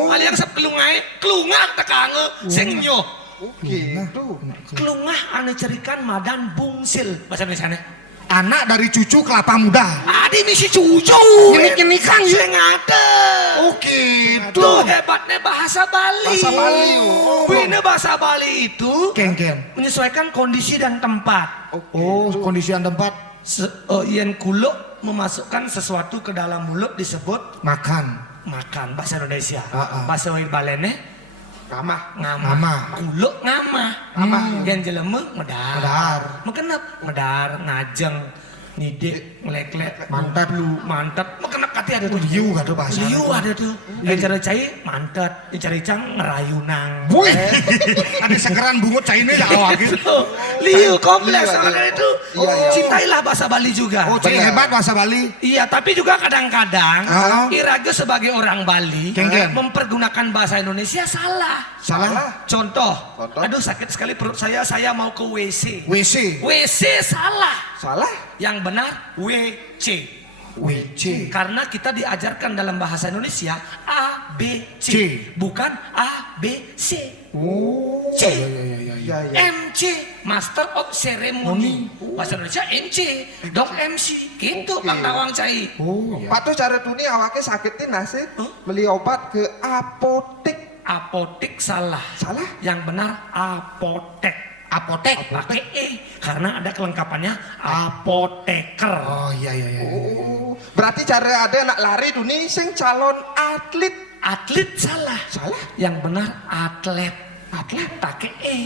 Bali yang sep kelungai, kelungah tekange, sing nyoh. Gitu. Kelungah ane carikan madan bungsil. Bahasa Indonesia. Anak dari cucu kelapa muda. Adi misi cucu. Ini kan. Sing ada. Oh gitu. Tuh hebatnya bahasa Bali. Bahasa Bali. Ini bahasa Bali itu Kengken. menyesuaikan kondisi dan tempat. Oh kondisi yang tempat. Yen kulo memasukkan sesuatu ke dalam mulut disebut Makan. makan bahasa Indonesia. Ah. Bahasa Balene Ramah. ngamah. Kulo ngamah. Yang jelema medar. Medar. Mengenap medar, ngajeng, nidik, ngelek-lek, Mantap lu. mantap. Mengenap kati ada tuh. Liu gak tuh bahasa. Liu ada tuh. Yang cara cai mantet, yang cara cang ngerayunang. Wih. Ada segeran bungut cairnya ya awak gitu. Liu kompleks Liu ada. soalnya itu. Iya, iya. Cintailah bahasa Bali juga. Oh cai hebat bahasa Bali. Iya, tapi juga kadang-kadang Ah. Iraga sebagai orang Bali Kengken. mempergunakan bahasa Indonesia salah. Salah. Contoh, Contoh? aduh sakit sekali perut saya mau ke WC. WC. WC salah. Salah. Yang benar WC. WC. Karena kita diajarkan dalam bahasa Indonesia A, B, C. C. Bukan A, B, C. Oh. C. Iya. Ya ya. MC, Master of Ceremony. Bahasa Indonesia MC, Dok MC. Gitu Bang Tawang Cai. Oh. Pak tuh cara tuni awaknya sakitin nasi. Beli obat ke apotek. Apotek salah. Salah. Yang benar apotek. Apotek. Pakai E karena ada kelengkapannya apoteker. Oh iya. Oh, berarti cara ada anak lari tuni sing calon atlet. Atlet salah. Salah. Yang benar atlet. Atlet pakai E.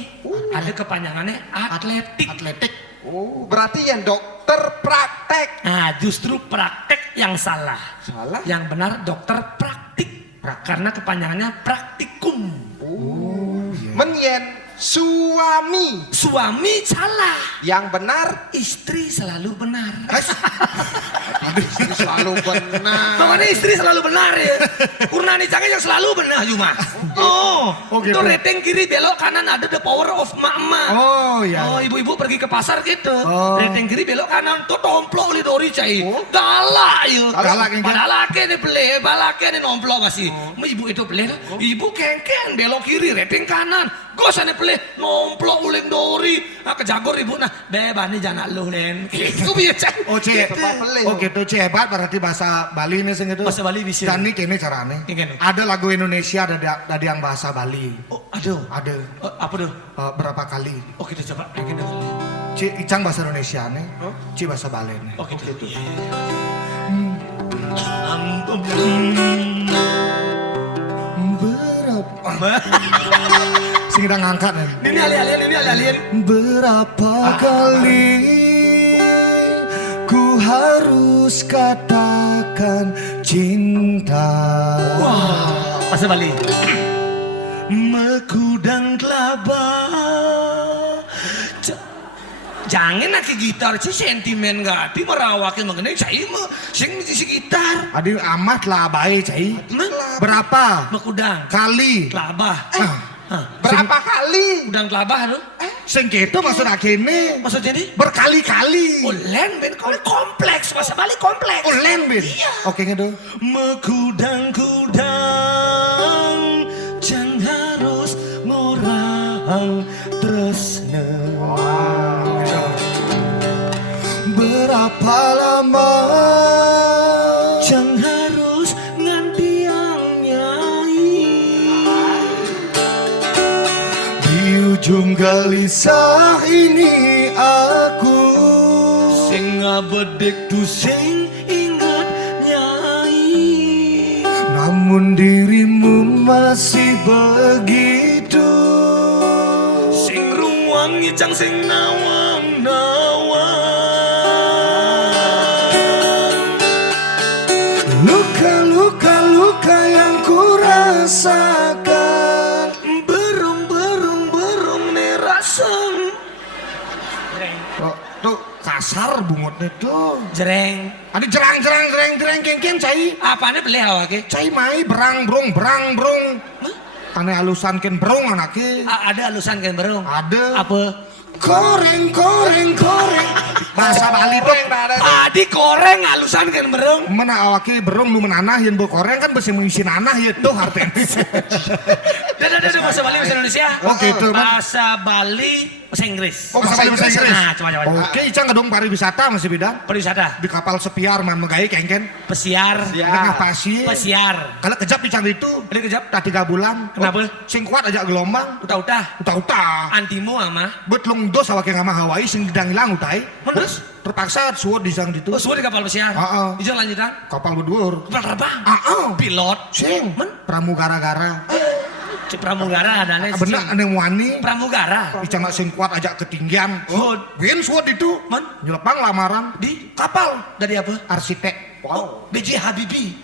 Ada kepanjangannya atletik. Atletik. Oh, berarti yang dokter praktek. Nah, justru praktek yang salah. Salah. Yang benar dokter praktik. Karena kepanjangannya praktikum. Menyen suami. Suami salah. Yang benar Istri selalu benar. Selalu benar. Makanya istri selalu benar ya. Kurnani Canggih yang selalu benar cuma. Oh, Itu gitu. rating kiri belok kanan ada the power of mak-mak. Oh iya. Oh, ibu-ibu pergi ke pasar gitu. Oh. Rating kiri belok kanan tuh tomplok li dori cai. Galak ya. Galak, kengken. Padahal laki nih beli, balake nih nomplok masih. Ibu itu beli, ibu kengken belok kiri rating kanan. Gosane beli nomplok uling dori. Kejagor ibu nah, bebani jangan lu len. Gitu biasa. Oh Ci, oh gitu Ci, hebat berarti bahasa Bali ini sing itu. Bahasa Bali bisa. Dan ini kini caranya. Gini. Ada lagu Indonesia ada yang bahasa Bali. Oh, aduh. Ada Apa tuh? berapa kali. Oh kita coba kayak gini. Ci Icang bahasa Indonesia nih, Ci bahasa Bali nih. Oh gitu. Berapa? Sing kita ngangkat nih. Ini alien. Berapa kali ku harus katakan cinta. Bahasa Bali. Mekudang kelaba. Jangan nak gitar sih sentimen gak di merawakin mengenai saya mah sing si gitar. Adi amat lah baik Cai. Berapa Mekudang kali? kelaba. Berapa kali? Udang kelaba aduh. Sing gitu maksud akini Maksudnya nih? berkali-kali. Len ben kau kompleks bahasa Bali kompleks. Oh len bin. Oke gitu. Mekudang jang harus ngorang tresna. Berapa lama Jang harus nganti yang nyai. di ujung gelisah ini aku Sing ngabedek tu sing ingat nyai. namun dirimu masih begitu. Sing ruang ngicang sing nawang. Luka yang ku rasakan. Berung neraseng. Oh, tuh kasar bungutnya tuh. Jereng. Ada jerang kengken Cai. Apanya beli awake? Cai mai berang brung. Ane alusan ken brung anaknya. Ada alusan kan berung? Ada. Apa? Koreng. Bahasa Bali tuh. Tadi koreng alusan kan berung. Mana awake berung lu menanah yang koreng kan bisa mengisi nanah ya tuh artinya. Dadah bahasa Bali bahasa Indonesia. Oh gitu. Bahasa Bali bahasa Inggris. Oh bahasa Bali bahasa Inggris. Nah, coba. Oke, Icang gedung pariwisata masih bidang. Pariwisata. Di kapal sepiar man megai kengken. Pesiar. Tengah pasir. Pesiar. Kalau kejap Icang itu. Ini kejap. Tak 3 bulan. Kenapa? Sing kuat aja gelombang. Utah. Uta. Antimu ama. Betlung dos awake ngama Hawaii sing gedang hilang utai. Terus? Terpaksa suwot di sang itu. Oh, sudah di kapal pesiar. Heeh. Ijo lanjutan. Kapal berdua. Kapal terbang. Pilot. Sing. Pramugara-gara. Di pramugara ada nih. Bener ane wani. Pramugara. Icang sing kuat aja ketinggian. Suwot. Win suwot itu. Man. Nyelepang lamaran. Di kapal. Dari apa? Arsitek. Oh, B.J. Habibie.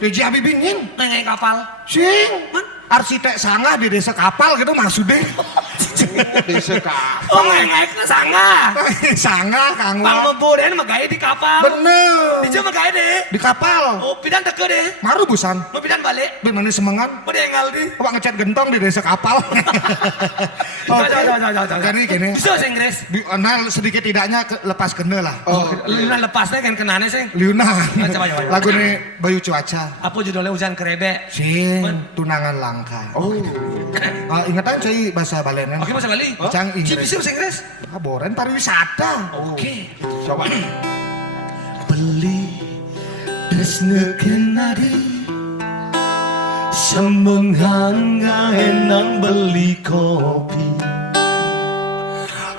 DJ Habibie ngin. Nengai kapal. Sing. Man. Arsitek sanggah di desa kapal gitu maksudnya. Desa kapal. Oh, nengai ke sangga. Sanggah Kang Bang Wan. memboden magaya di kapal. Bener. Dijo magaya deh. Di kapal. Oh, pidan teke deh. Maru busan. Mau pidan balik. Di mana semangan? Mau diengal di. Apa ngecat gentong di desa kapal? Jangan. Gini. Bisa bahasa Inggris. Nah, sedikit tidaknya lepas kena lah. Oh, Luna lepasnya kan kenane sih. Liuna. Coba. Lagu ini Bayu Cuaca. Apa judulnya hujan kerebe? Sing Man. tunangan langka. Oh. Ingatan saya bahasa Balenan. Oke bahasa Bali. Cang Inggris. Bisa bahasa Inggris. Boren pariwisata. Oke. Coba. Beli desne kenadi semenganga enang beli kopi.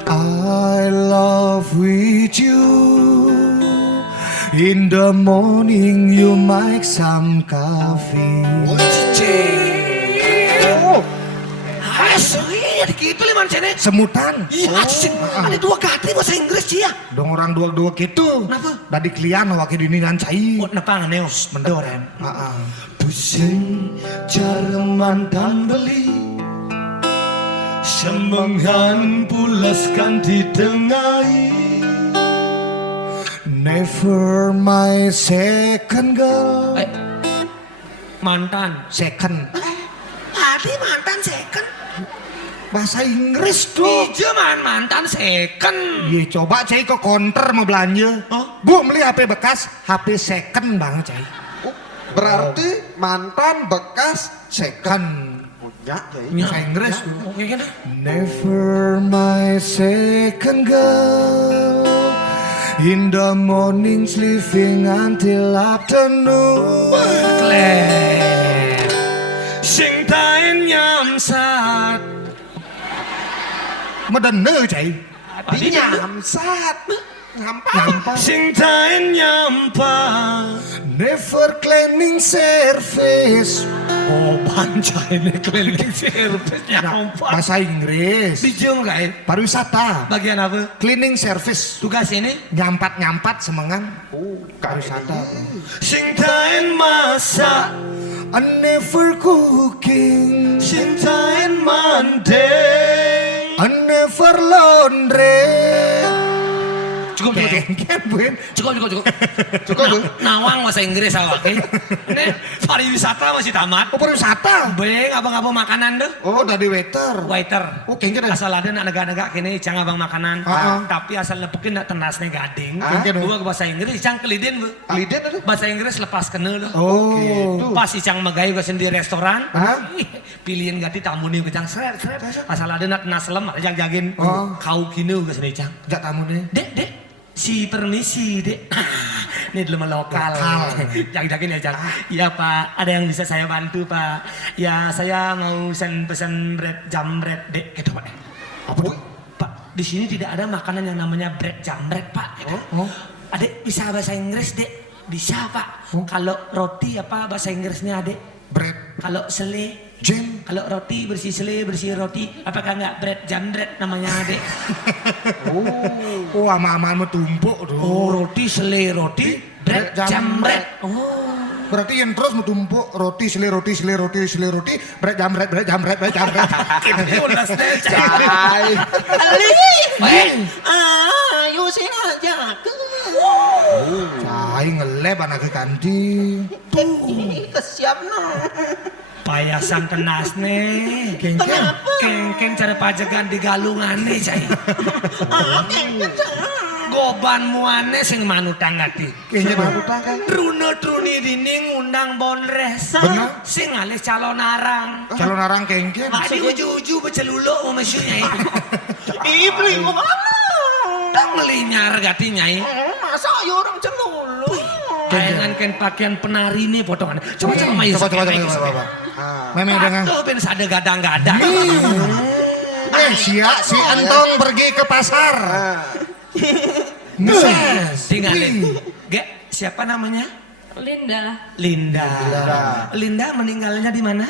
I love with you. In the morning you make some coffee. Asli, gitu liman cene. Semutan. Iya, cing. Ada 2 kali bahasa Inggris ya. Dong orang dua gitu. Kenapa? Dari klian wakil dini dan cai. Oh, nepang neos mendoren. Pusing Cara mantan beli semenghan pulaskan di tengai. Never my second girl. Mantan. Second. Adi mantan second. Bahasa Inggris tuh. Iya mantan second. Iya coba cai ke counter mau belanja. Bu beli HP bekas, HP second banget cai. Berarti mantan bekas Second. punya ya. Bahasa Inggris tuh. Oke kan? Never my second girl. In the morning sleeping until afternoon. Klen. Sing tain nyamsat. Medene cai. Di nyamsat. Ngampak. Sing tain nyampat. Never cleaning service. Oh pancai nih cleaning service nyampat. Bahasa Inggris. Dijung gak ya? Pariwisata. Bagian apa? Cleaning service. Tugas ini? Nyampat semengan. Pariwisata. Sing tain masak. I never cooking. Sing tain mandeng. I never laundry. Cukup. Cukup Bu. Nawang bahasa Inggris awak. Ini pariwisata masih tamat. Oh pariwisata. Beng abang-abang makanan deh. Oh dari waiter. Waiter. Oh kayaknya dah. Asal ada negara-negara kini icang abang makanan. Tapi asal lepukin nak tenasnya gading. Kayaknya Dua ke bahasa Inggris icang kelidin bu. Liden ada. Bahasa Inggris lepas kena loh. Oh. Pas icang magayu ke di restoran. Hah? Pilihin ganti tamu nih icang seret. Asal ada nak tenas lem ada jagin. Oh. Kau kini ke sini icang. Jak tamu nih. Dek. Si permisi dek. Ini dulu lokal. Jagin ya Cang. Iya Pak, ada yang bisa saya bantu Pak. Ya saya mau pesan bread jambret dek. Gitu Pak. Apa tuh? Pak, di sini tidak ada makanan yang namanya bread jambret Pak. Gitu. Adek bisa bahasa Inggris dek? Bisa Pak. Kalau roti apa bahasa Inggrisnya adek? Bread. Kalau sele? Jam. Kalau roti bersih sele bersih roti. Apakah enggak bread jambret namanya adek? Oh ama-amaan tumpuk tuh. Oh roti sele roti bread Bread jambret. Oh. Berarti yang terus tumpuk roti sele roti bread jambret. Ini udah selesai. Cai. Ayo sing aja. Cai ngeleb anak ke kanti. Kesiap no. Payasan tenas nih. Kengkeng cara pajagan di galungan nih cai. Goban muane sing manutang gati. Kayaknya Baru tangga. Trune truni dini ngundang bonres. Bener. Sing alih calon arang. calon arang kengken. Adi uju-uju beceluluk sama mesyunya. Ibli kemana? Tak melinyar gati nyai. Masa ayo orang celulu. Kayangan ken pakaian penari nih potongan. Coba main. Coba. Memang dengan. Tuh ben sade gadang-gadang. Si Entong pergi ke pasar. Tinggalin. Gek, siapa namanya? Linda. Linda meninggalnya di mana?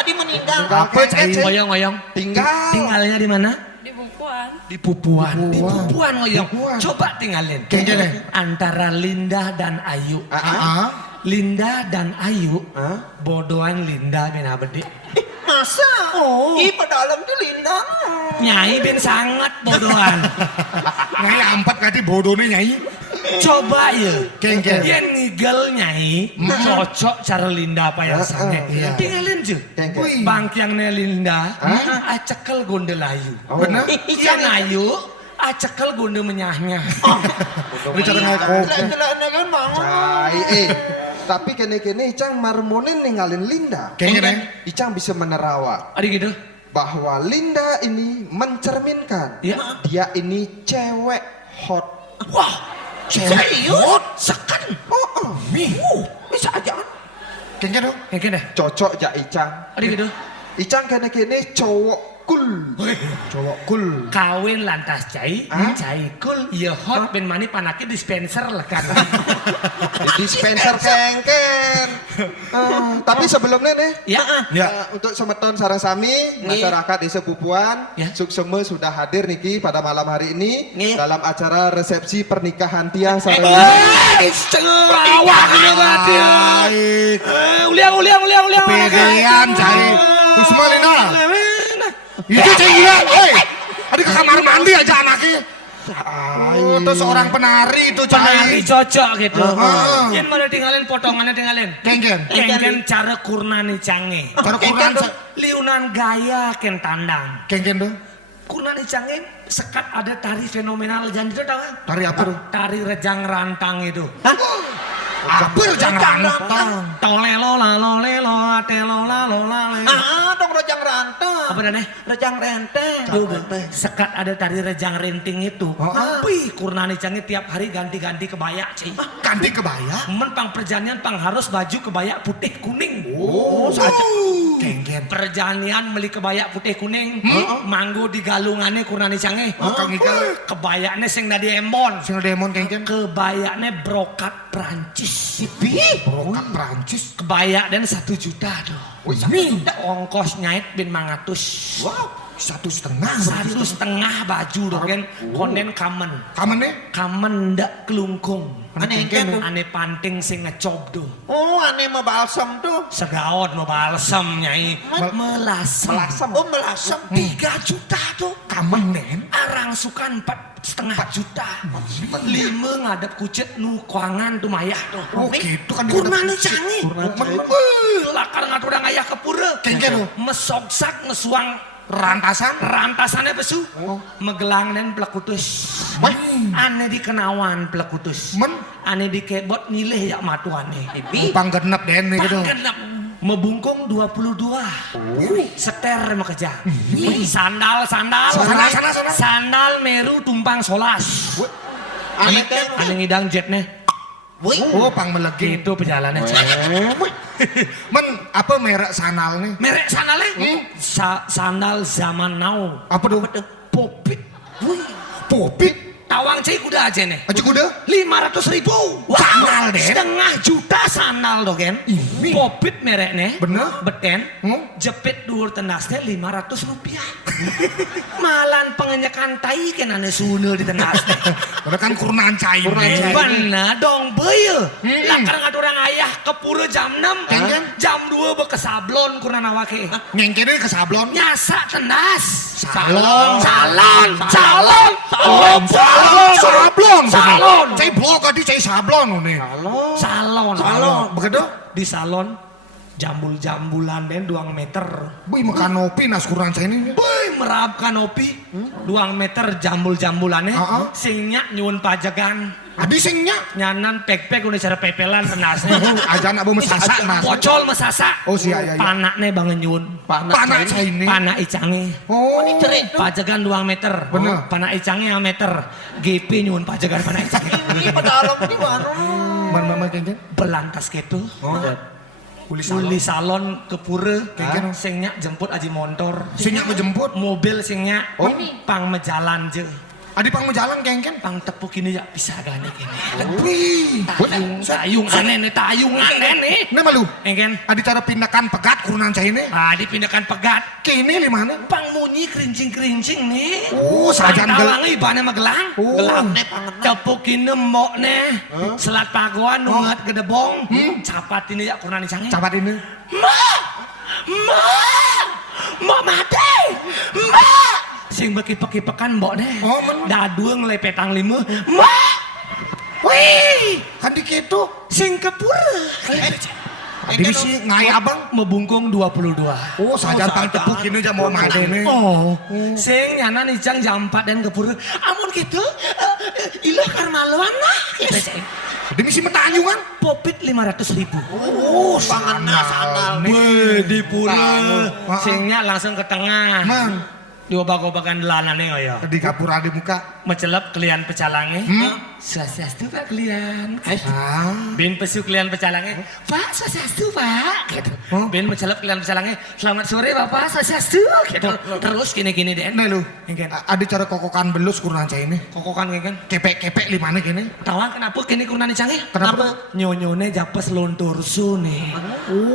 Adi meninggal. Apa cai? Ngoyong. Tinggal. Tinggalnya di mana? Di Bukuan. Di Pupuan. Di Pupuan. Pupuan ngoyong. Pupuan. Coba tinggalin. Kayaknya deh. Antara Linda dan Ayu. Linda dan Ayu. Bodohan Linda bena bede. Masa? Oh. Ih dalam tuh Linda. Nyai ben sangat bodohan. Nyai ampat kati bodoh nih nyai. Coba ya. Kengken. Dia nigel nyai. Cocok cara Linda apa yang sange. iya. Tinggalin je. Kengken. Bangkiangnya Linda. Acekel gondel Ayu. Bener? Yang Ayu. Acekel gondel menyahnya. Ini cara ngekop. Jelas-jelasnya kan banget. Cai. Tapi kene-kene Icang marmonin ninggalin Linda. Kayaknya deh. Icang bisa menerawak Adik gitu. bahwa Linda ini mencerminkan Ya. dia ini cewek hot. Wah. Serius? Sekan. Bisa aja kan? Kayaknya dong. Yang kene. Cocok ja Icang. Adik gitu. Icang kene-kene cowok cool. Cowok cool. Kawin lantas cai. Cai cool. Iya hot ben mani panaki dispenser lekan. Dispenser kengken. Tapi sebelumnya nih Ya. untuk semeton sarang sami masyarakat desa Pupuan Ya. Sukseme sudah hadir niki pada malam hari ini Nih. dalam acara resepsi pernikahan tiang sareng Awak ini berarti. Uliang. Pedean cai. Usma Lina. Itu cai gila. Woi. Adik ke kamar mandi aja anaknya. Oh, itu seorang penari itu Penari Cai. cocok gitu. Heeh. Yen mana tinggalin potongannya tinggalin. Kengken. Kengken cara kurnani canggih. Cara kurang Liunan gaya ken tandang. kengken tuh. Kurnani canggih sekat ada tari fenomenal jangan itu tahu kan? Tari apa tuh? Tari rejang rantang itu. Apa jangan rantang. Tolelo la lo le lo ate lo la lo la le. Dong rejang rantang. Apa dah Rejang renteng. Sekat ada tari rejang renting itu. Oh. Wih, Kurnani canggih tiap hari ganti-ganti kebaya, Ci. Ganti kebaya. Men pang perjanian pang harus baju kebaya putih kuning. Oh, saja. Kengken. Perjanian beli kebaya putih kuning. Manggu di galungannya Kurnani canggih. Kang Ika. Kebayanya sing dari embon. Sing demon kengken. Kebayanya brokat Prancis. Brokat Prancis. Kebaya dan 1 juta tuh. Ongkos nyait bin 500. Wow, 1,5. 1,5 baju dong kan. Konden kamen. Kamen nih? Kamen ndak kelungkung. Aneh engke tuh. Ane panting sing ngecob tuh. Oh, aneh mah balsam tuh. Segaot mau balsem nyai. Melasem. Oh, melasem. 3 juta tuh. Kamen nen. Arang sukan 4,5 juta. 5 ngadep kucet nu kuangan tuh mayah tuh. Oh gitu kan. Kurnani canggih. Lakar ngatur orang ayah kepura. Kengken tuh. Mesoksak ngesuang Rantasan. rantasannya besu. Megelang dan plekutus. Ane di kenawan plekutus. Men. Ane di kebot nilih ya matuane. Upang genep den nih gitu. Panggenap membungkung 22. Seter mah kerja. Sandal. Sana. Sandal meru tumpang solas. Aneh teh. Ane ngidang jetnya. Oh, pang melegi. Itu perjalanannya cewek. Men, apa merek sandal nih? Merek sandalnya? Sandal zaman now. Apa tuh? Popit. Popit. Tawang cai kuda aja nih. Aja kuda. 500.000. Sandal, Den. Setengah juta sandal dong kan. Popit mereknya. Bener. Beten. Hmm? Jepit dhuwur tendasnya 500 rupiah. Malan pengenyakan tai kan ane sunul di tendasnya. Padahal kan kurnan cai. Bener dong beuyeul. Lakar ngaturang ayah ke pura jam 6. Kan? Jam 2 beke sablon kurang awake. Ngengkene ke sablon. Nyasa tendas. Salon. Salon. Sablon. Salon. Cai blok tadi cai sablon nih. Salon. Begitu? Di salon jambul-jambulan dan 2 meter. Bui makan kopi nas kurang cai ini. Boy merap kanopi 2 meter jambul-jambulannya. Singnya nyuwun pajagan. Adi singnya. Nyanan pek-pek udah cara pepelan tenasnya. Aja nak bawa mesasa nas. Pocol mesasa. Oh sia ya. Panaknya bangen nyuwun. Panak cai ini. Panak icange. Oh. Pajagan 2 meter. Bener. Panak icange 1 meter. GP nyuwun pajagan panak icange. Ini pedalok di mana? Mama kengken. Belantas gitu. Oh. Uli salon ke pura. Kengken. Singnya jemput aji motor. Singnya menjemput. Mobil singnya pang mejalan je. Adi pang jalan kengken. Pang tepuk ini ya bisa gane gini. Wih. Tayung aneh nih, tayung aneh nih. Ini malu. Engken. Adi cara pindahkan pegat kurnan cai ini. Dipindahkan pegat. Kini di mana? Pang munyi kerincing-kerincing nih. Oh, sajan Tawangi ibane magelang. Oh. Gelap nih pangenna. Tepukin mbok nih. Selat paguan nungat gedebong. Capat ini ya kurang canggih. Capat ini. Mbok mati. Mbak. Sing bekipek-kipekan mbok deh. Oh, men. Dadua ngelepetang 5. Mbak. Wih. Kan dikitu. Sing kepura. Adi sih ngai abang. Membungkung 22. Oh, sajan pang tepuk ini aja mau made nih. Oh, sing nyanan icang jam 4 dan kepura. Amun gitu, ilah karmaluan lah. Gitu ceng. Adi misi metanyungan. Popit 500.000. Oh, Pangenna sandal nih. Wih, di pura. Tahu. Singnya langsung ke tengah. Mang. Diobak-obakan delanan nih ya. Di kapura di muka. Mencelep kelian pecalangnya. Swastiastu Pak kelian. Bin pesu kelian pecalangnya. Pak swastiastu Pak. Gitu. Bin mencelep kelian pecalangnya. Selamat sore Bapak swastiastu. Gitu. Terus gini-gini deh. Nih lu. Engken. Adi cara kokokan belus kurnan cai ini. Kokokan kan. Kepek-kepek limane kini. Tawa kenapa kini kurang canggih? Kenapa? Nyonyone japes lontor su nih.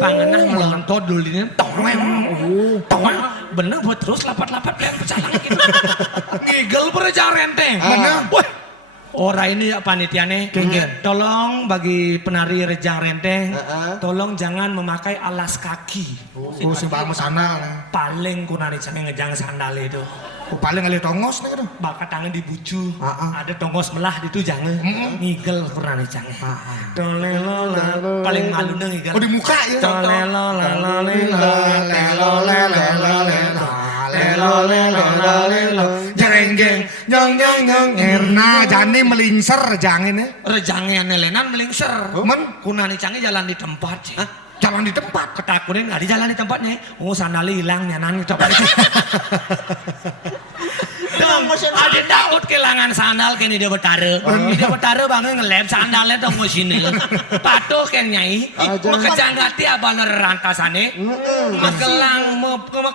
Pangenah melontot dulu ini. Toweng. Bener buat terus lapat-lapat kelian pecalangnya gitu. Ngigel perja renteng. Bener. Wah. Ora ini ya panitiane. Tolong bagi penari rejang renteng, tolong jangan memakai alas kaki. Oh, si bang sandal. Paling kunari canggih ngejang sandal itu. paling ngalih tongos nih kan. Bakal tangan dibuju. Ah. Ada tongos melah itu jangan. Ngigel pernah nih jangan. Tolelola. Paling malu nih ngigel. Oh di muka ya. Tolelola. Jereng jeng nyong nyong nyong erna jani melingser jangan nih. Rejange nelenan melingser. Men Kunani canggih jalan di tempat. jalan di tempat. Ketakutin nggak di jalan di tempatnya. Oh sandali hilang nyanan tempat. Ada takut kehilangan sandal kini dia betare. Dia betare banget ngelep sandalnya dong sini. Patuh kan nyai. Makejangati abang rantasane. Magelang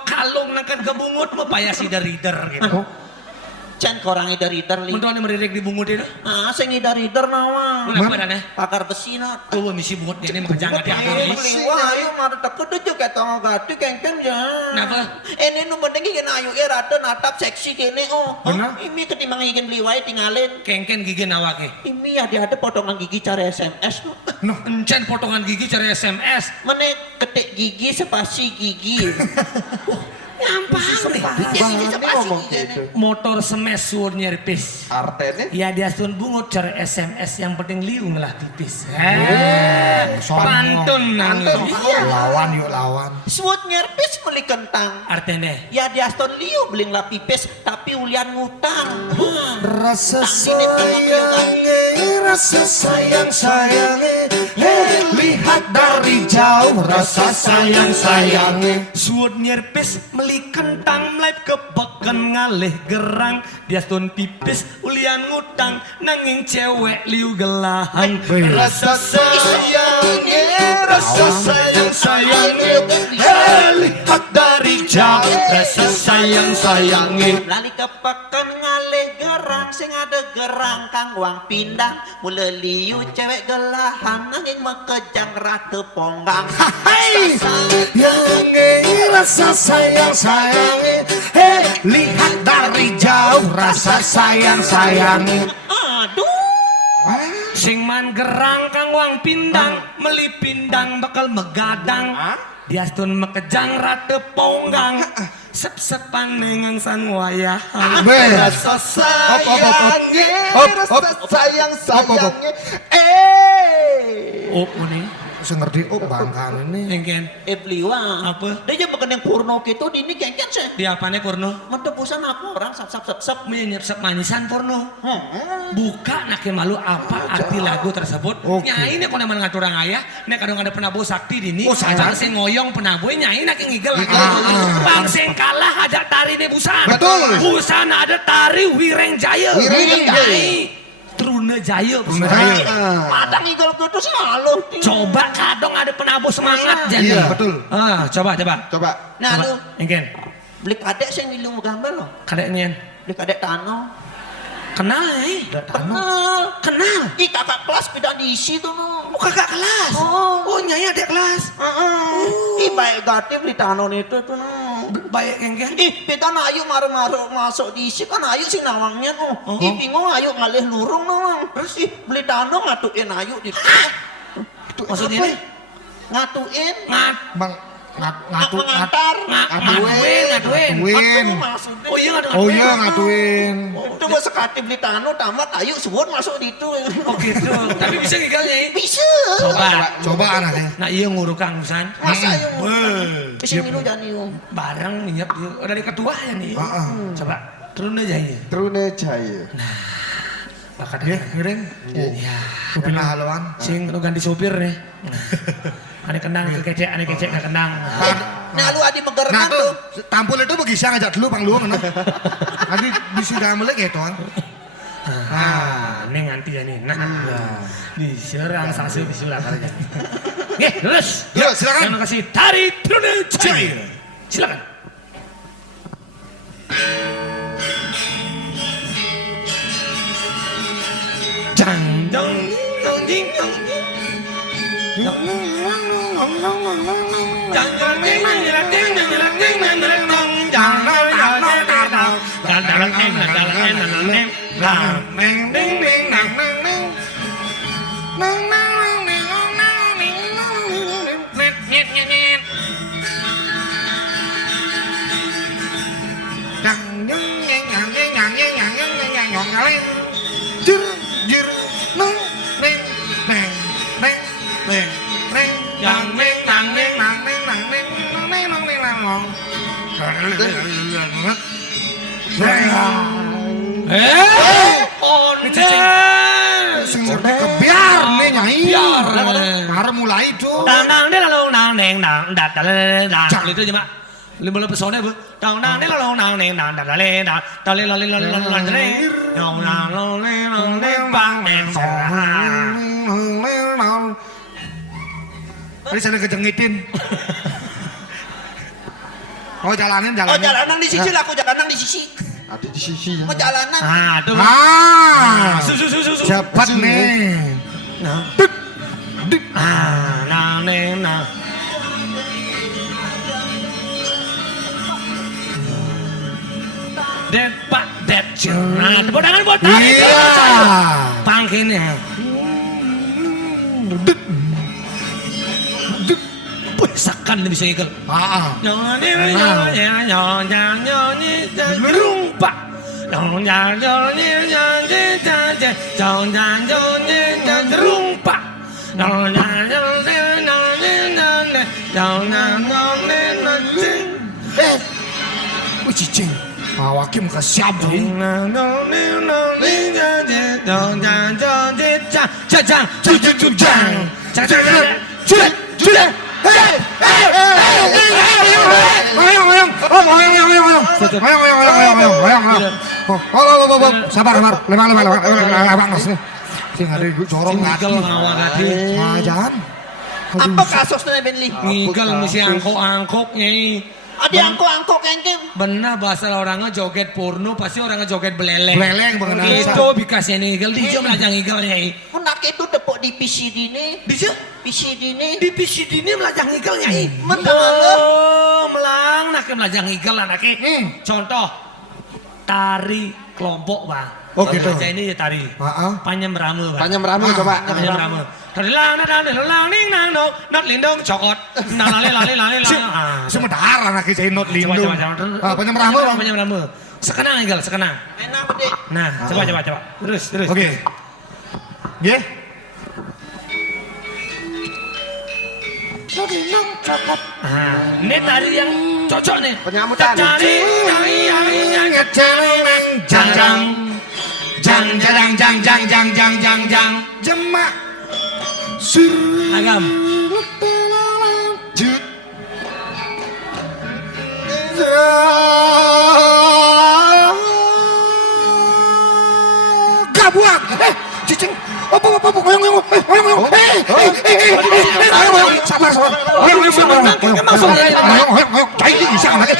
kalung nakan kebungut mepayasi derider gitu. Can korang idar-idar li. Mentuan meririk di bungut itu. Ah, sing idar-idar nawa. Kenapa dan Pakar besi na. Tuh misi bungut ini makejangati apa Ayo ini. beli wah ayo mari takut aja ketong gati kengken ya. Kenapa? Ini nu mending ikan ayu ya rada natap seksi kene oh. Benar. Ini ketimbang ikan beli wae tinggalin. Kengken gigi nawake. Ini ada potongan gigi cara SMS no. Noh, Encen potongan gigi cari SMS. Mana ketik gigi spasi gigi. Gampang nih. Gigi spasi ngomong gigi. gitu. Motor semes suur nyerpis. Artene Ya dia sun bungut cari SMS yang penting liung lah tipis. sombong. Pantun nang. Iya. Lawan yuk lawan. Suut nyerpis beli kentang. Artinya Ya di Aston Liu beli lah pipis tapi ulian ngutang. Rasa Ini rasa sayang lihat dari jauh rasa sayang suut nyerpis meli kentang melaip kebeken ngalih gerang dia sun pipis ulian ngutang nanging cewek liu gelahan rasa sayang lihat dari jauh rasa sayang lali kepakan ngalih gerang sing ada gerang kang wang pindang mula liu cewek gelahan nanging makejang ratu ponggang. Hai yang rasa sayang lihat dari jauh rasa sayang Aduh. sing man gerang kang wang pindang meli pindang bakal megadang dia sun mekejang rate ponggang sep-sepan nengang san wayahan rasa sayangnya oh ini bisa ngerti bangkaan ini engken Beliwa. Apa? Dia jangan yang purno gitu di ini kengken sih. di apane porno Mata busan apa orang sap. menyep manisan porno buka nak malu apa arti lagu tersebut Oke. nyai nek kono ngatur orang ayah nek kadang ada penabuh sakti dini Oh, saya. acara sing ngoyong penabuh nyai nak ngigel bang sing kalah ada tari ne busan Betul. busan ada tari wireng jaya Wireng Jaya. nyai Trune Jaya Trune Jaya. Padang igel gitu sih malu. coba kadang ada penabuh semangat jadi Iya, betul. coba coba Nah lu engken beli kadek sing ngilu gambar lo. kadek nian Beli kadek tano. kenal kenal Ih kakak kelas beda diisi tuh no. oh kakak kelas Oh. nyai adik kelas Ih baik gati beli tano itu tuh no. baik kengken Ih kita na ayu maru-maru masuk diisi kan ayu sing nawangnya no. Ih bingung ayu ngalih lurung no. Ih beli tano ngatuin ayu di. maksudnya ini Ngatuin. bang Mengantar. ngaduin ngatuin Maksudnya. oh iya ngaduin oh iya ngatuin Coba sekati beli tano tamat ayu sebut masuk di itu. oh gitu tapi bisa gigalnya ya Bisa. coba anaknya nah iya nguruk kang San Masa ayu. Bisa ngilu jangan iu. barang minyak dari ketua ya nih coba turun aja ya Trune Jaya bakat ya ya ngiring ya kupinah haluan sing lu ganti supir nih ane kenang kecek gak kenang Nah lu adi megerengan nah tuh. tuh tampil itu bisa ngajak dulu pang luang nanti bisa gamelek gitu kan ini nganti ya nih nah diserang sasil disulap aja lulus Yuk, silakan. terima kasih tari Trune Jaya silakan jang dong dong ding dong jang jang ding ding ding ding ding ding ding ding dong jang dong dong dong dong dan dalam ding dalam ding ding ding ding Dang, dang, mulai itu. Dang dang dang dang dang dang dang dang dang dang. Jangan. Itu aja mak. Lima pesona bu. Dang dang dang dang dang dang dang dang dang dang dang dang dang dang dang dang bang bang Tadi sana kejengitin. Oh jalanin Oh jalanin. jalanan di sisi lah, aku jalanan di sisi. Ada di sisi. Oh jalanan. Ah, tuh. Ah, Su. cepat nih. Ah, nang neng nang. Depak dep nah, tepuk tangan buat tadi. Iya. Pangkinnya. Sekan nih bisa ikut. Ah, Rumpak. Rumpak. wih cicing. Awaknya muka siap tuh. Sabar, lemah. Sing ada corong Ngigel ngawak hati. Jangan. Apa kasusnya Benli? Ngigel mesti angkok-angkok nyai. Ada angkok-angkok kengkeng. Benar bahasa orangnya joget porno pasti orangnya joget beleleng. Beleleng mengenai Itu bikasnya ngigel di jam lajang ngigel nyai. Nak itu depok di PCD ini. Bisa PCD ini. di PCD ini melajang ngigel nyai. Mentang Oh, melang nak melajang ngigel anaknya. Contoh tari kelompok bang. Oh, gitu. Aja ini ya tari. Panjang rame bang. Panjang rame coba. Panjang rame. Tari lang ning nang no not lindong cokot. Nang lali. Sementara anak kita not lindung. Coba. Panjang rame bang. Panjang rame. Sekenang ngigel, sekenang. Enak deh. Nah, coba. Terus. Oke. Ya. Nah, ini tari yang cocok nih. Penyambutan. Jang. Jemak. Agam. Kabuang. Cicing. Oyong. Sabar. Oyong. Cai gisang lagi.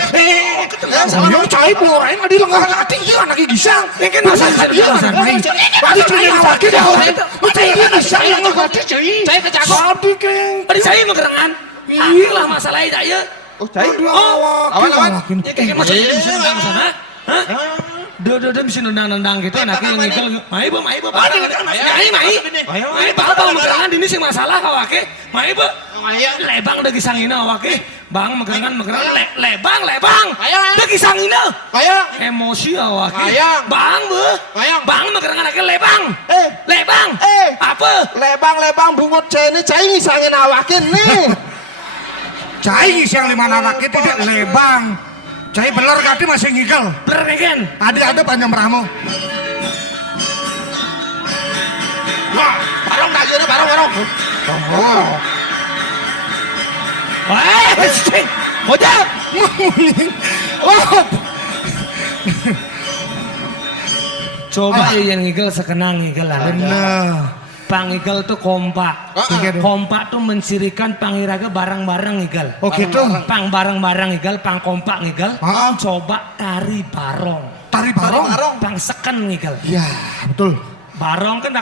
Oyong cai pelurain di lengah hati dia anak gisang. Kan masa dia anak main. Tadi cai lagi dah. Cai gisang yang hati cai. Saya kecakok. Tadi keng. Tadi saya megerangan. Inilah masalah itu ya. Oh, cai. Awan. Ya kayak masa jadi bisa nendang sana. Hah? Dia bisa nendang gitu anaknya yang ngigel. Mai. Bang megerangan ini sih masalah awake. Mai bu. Lebang udah gisangina awake. Bang megerangan. Lebang. Udah gisangina. Emosi awake. Bang bu. Bang megerangan anaknya lebang. Lebang. Apa? Lebang bungut cene cai ngisangin awakin nih. Cai gisang lima anak kita tidak lebang. Cai beler kati masih ngigel. Bener kan? Ada panjang ramu. Wah, barong tak jadi barong. Ojek. Coba yang ngigel sekenang ngigel lah. Bener. Pangigel tuh kompak. Kompak tuh mencirikan pangiraga barang-barang ngigel. Oh gitu. Pang barang-barang ngigel, pang kompak ngigel. Ah. Coba tari barong. Tari barong. Pang seken ngigel. Iya, betul. Barong kan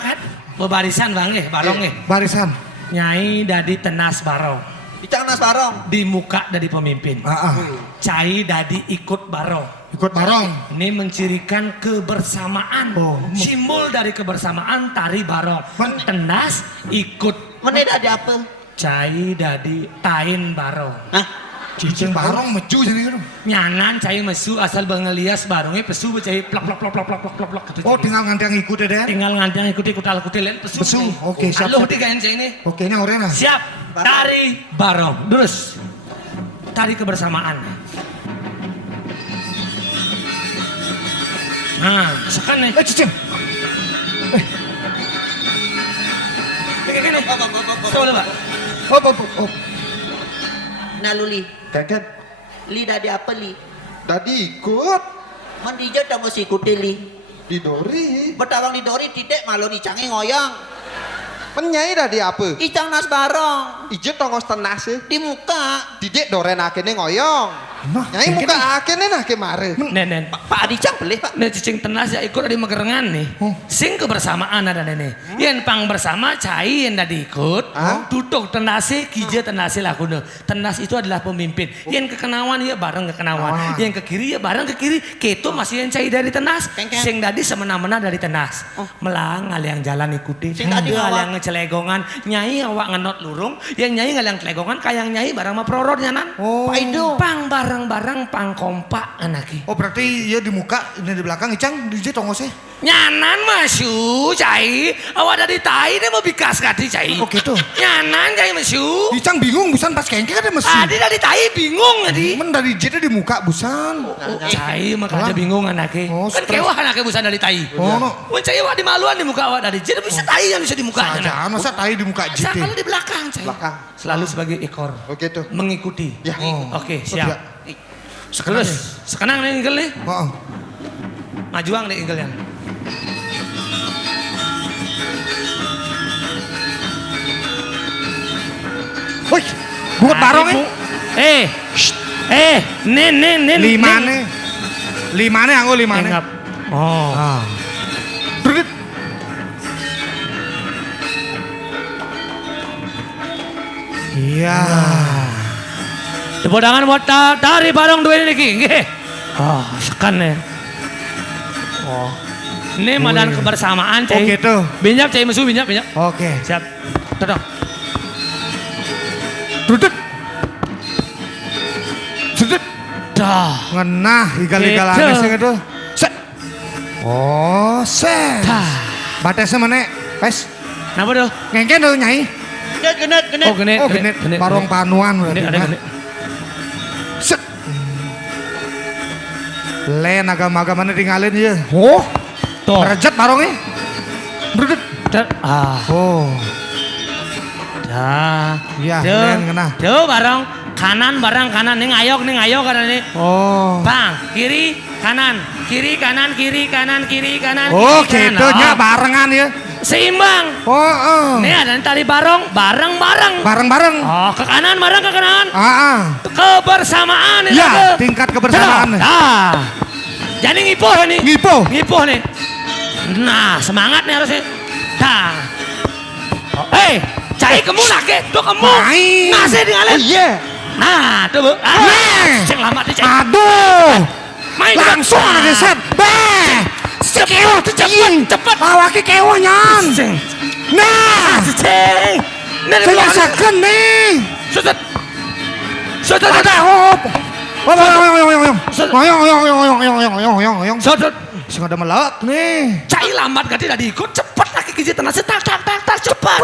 bebarisan bang barong Barisan. Nyai dadi tenas barong. Bicara nas barong. Di muka dari pemimpin. Cai dadi ikut barong. Ikut barong. Ini mencirikan kebersamaan. Simbol dari kebersamaan tari barong. Tenas ikut. Mana ada apa? Cai dadi tain barong. Hah? Cicing barong meju jadi kan. Nyanan cai mesu asal bangelias barongnya pesu cai plok gitu. Oh tinggal nganteng ikut ya deh. Tinggal nganteng ikut lain pesu. Pesu. Oke, siap. Halo tiga yang cai ini. Oke ini orangnya. Siap. Tari barong. Terus. Tari kebersamaan. Nah, sekan nih. Cicing. Kayak gini. Coba, Pak. Hop. Nah lu li. Kengken. Li dadi apa li? Tadi ikut Mandi je dah mesti ikuti li. di Dori. Betawang di dori tidak malu dicangi ngoyong. Menyai tadi apa? Icang nas barong. Ijet tongos tenas sih. Di muka. Didik doren akene ngoyong. Nah, Nyai muka akene nah kemare. Nen. Pak Adicang beli pak. Nih cicing tenas ya ikut di megerengan nih. Sing kebersamaan ada nih. Yen pang bersama cai yang tadi ikut. Hah? Tutuk tenase kija tenase lah kuno. Tenas itu adalah pemimpin. Yen kekenawan ya bareng kekenawan. Yang ke kiri ya bareng ke kiri. Keto masih yang cai dari tenas. Kengkeng. Sing tadi semena-mena dari tenas. Melang yang jalan ikuti. Sing tadi Ada awak. yang ngecelegongan. Nyai awak ngenot lurung. Yang nyai yang celegongan kayang nyai barang ma prorotnya nan. Pak Ido. Pang barang-barang pang kompak anaki. Oh berarti ya di muka, ini di belakang Icang DJ tongosnya. Nyanan masyu cai awak dari tai dia mau bikas kati cai. Oh gitu. Nyanan cai masyu. Icang bingung busan pas kengke kan dia mesti. Adi dari tai bingung adi. Men dari DJ di muka busan. Cai makanya bingung anaknya. Oh, Kan stres. kewah anaknya busan dari tai. Oh no. Mun cai awak di maluan di muka awak dari jadi bisa tai yang bisa di mukanya. Saja masa tai di muka Saya JT. kalau di belakang cai. Belakang. Selalu sebagai ekor. Oke tuh. Mengikuti. Ya. Oke Ya. siap. Terus sekarang nih ingel nih. Oh. Majuang nih ingel yang. Woi, buat barong Nen. Limane anggo limane. Engap. Oh. Ah. Dudut. Iya. Tepuk tangan buat dari barong dua ini niki. Nggih. Oh, sekan nih. Oh. Ini madan kebersamaan, Cai. Oh, gitu. Binjap, Cai musuh binjap. Oke. Siap. Todong. Dudut. Dudut. Dah. Ngenah igal-igalane Gitu. sing itu. Set. Oh, set. Dah. Batesnya mana? Wes. Napa tuh? Ngengken tuh nyai. Genit. Oh, genit. Oh, genit. Barong panuan berarti. Genit, ada Nah. genit. Set. Len agama-agama tinggalin ya. Oh, Tuh. rejat barongnya. Dudut. Ah. Oh. Dah. Iya, Tuh. Len kena. Tuh barong barang kanan ning ayok karena nih. Oh. Bang, kiri, kanan, kiri, kanan, kiri, kanan, kiri, kanan. Oh, kiri, kanan. gitu nya Oh, barengan ya. seimbang. Oh, Nih ada tali barong, bareng-bareng. bareng-bareng. Oh, ke kanan, bareng ke kanan. Kebersamaan ini. Ya, tingkat kebersamaan. Nah, jadi ngipoh nih. Ngipoh. nih. Nah, semangat nih harusnya. Dah. Cai kemu lagi, tuh kemu. Main. Ngasih di ngalen. Iya. Nah, tuh bu. Ceng lama nih cai. Aduh. Main Langsung cepet. ada set. Beh. Sekewa tuh cepet. Lawaki kewa nyan. Ceng. Nah. Ceng. Nah, Saya rasakan nih. Sudah. Ada hop. Oyong. Sudah. Sing ada melak nih. Cai lambat gak tidak diikut cepet lagi kiji tenang tak cepet.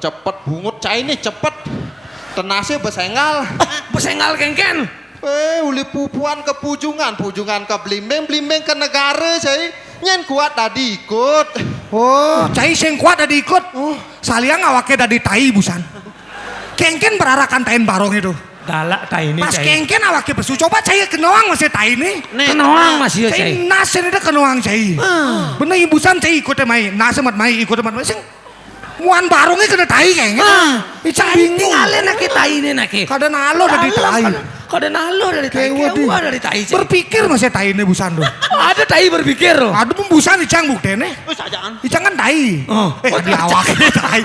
Cepet bungut cai ini cepet. Tenasnya besengal. Besengal kengken. Uli pupuan ke pujungan ke blimbing ke negara cai. Nyen kuat tadi ikut. Oh, cai sing kuat ada ikut. Saliang awake dari tai busan. Kengken berarakan tain barong itu. Galak tai ini Pas cai. kengken awake besu coba cai kenoang masih tai ini. Kenoang masih ya cai. Cai nasen itu kenoang cai. Bener ibusan cai ikut mai. Nasen mat mai ikut mat mai sing muan barongnya kena tai kengken. Icang bingung. Tinggalin nak tai ini nak. Kada nalo dari tai. Kada nalo dari tai. Kewa dari tai cai. Berpikir masih tai ini busan tuh. Ada tai berpikir loh. Aduh pembusan icang buktene. Sajaan. Icang kan tai. Oh. Di awaknya tai.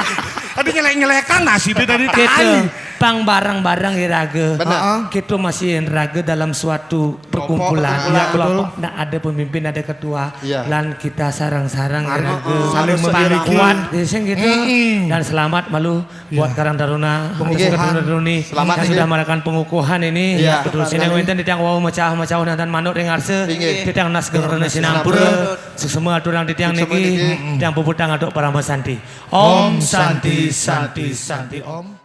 Tadi nyelek-nyelekan nasibnya dari tai. Gitu. Pang barang-barang iraga. Benar. Kita masih raga dalam suatu perkumpulan. Kelompok. Kelompok. Nah, ada pemimpin, ada ketua. Iya. Dan kita sarang-sarang iraga. Saling memiliki. Kuat, sing gitu. Mm-mm. Dan selamat malu buat Karang Taruna, Pengukuhan. Karang Taruna Selamat, yang Inge. sudah melakukan pengukuhan ini. Iya. Betul sini wenten ditang wau macah-macah nantan manuk ring arse. Inge. Ditang nas gerana sinampura. Semua aturang ditang Semua niki. niki. Ditang puputang aduk para santi. Om Santi Santi Santi Om.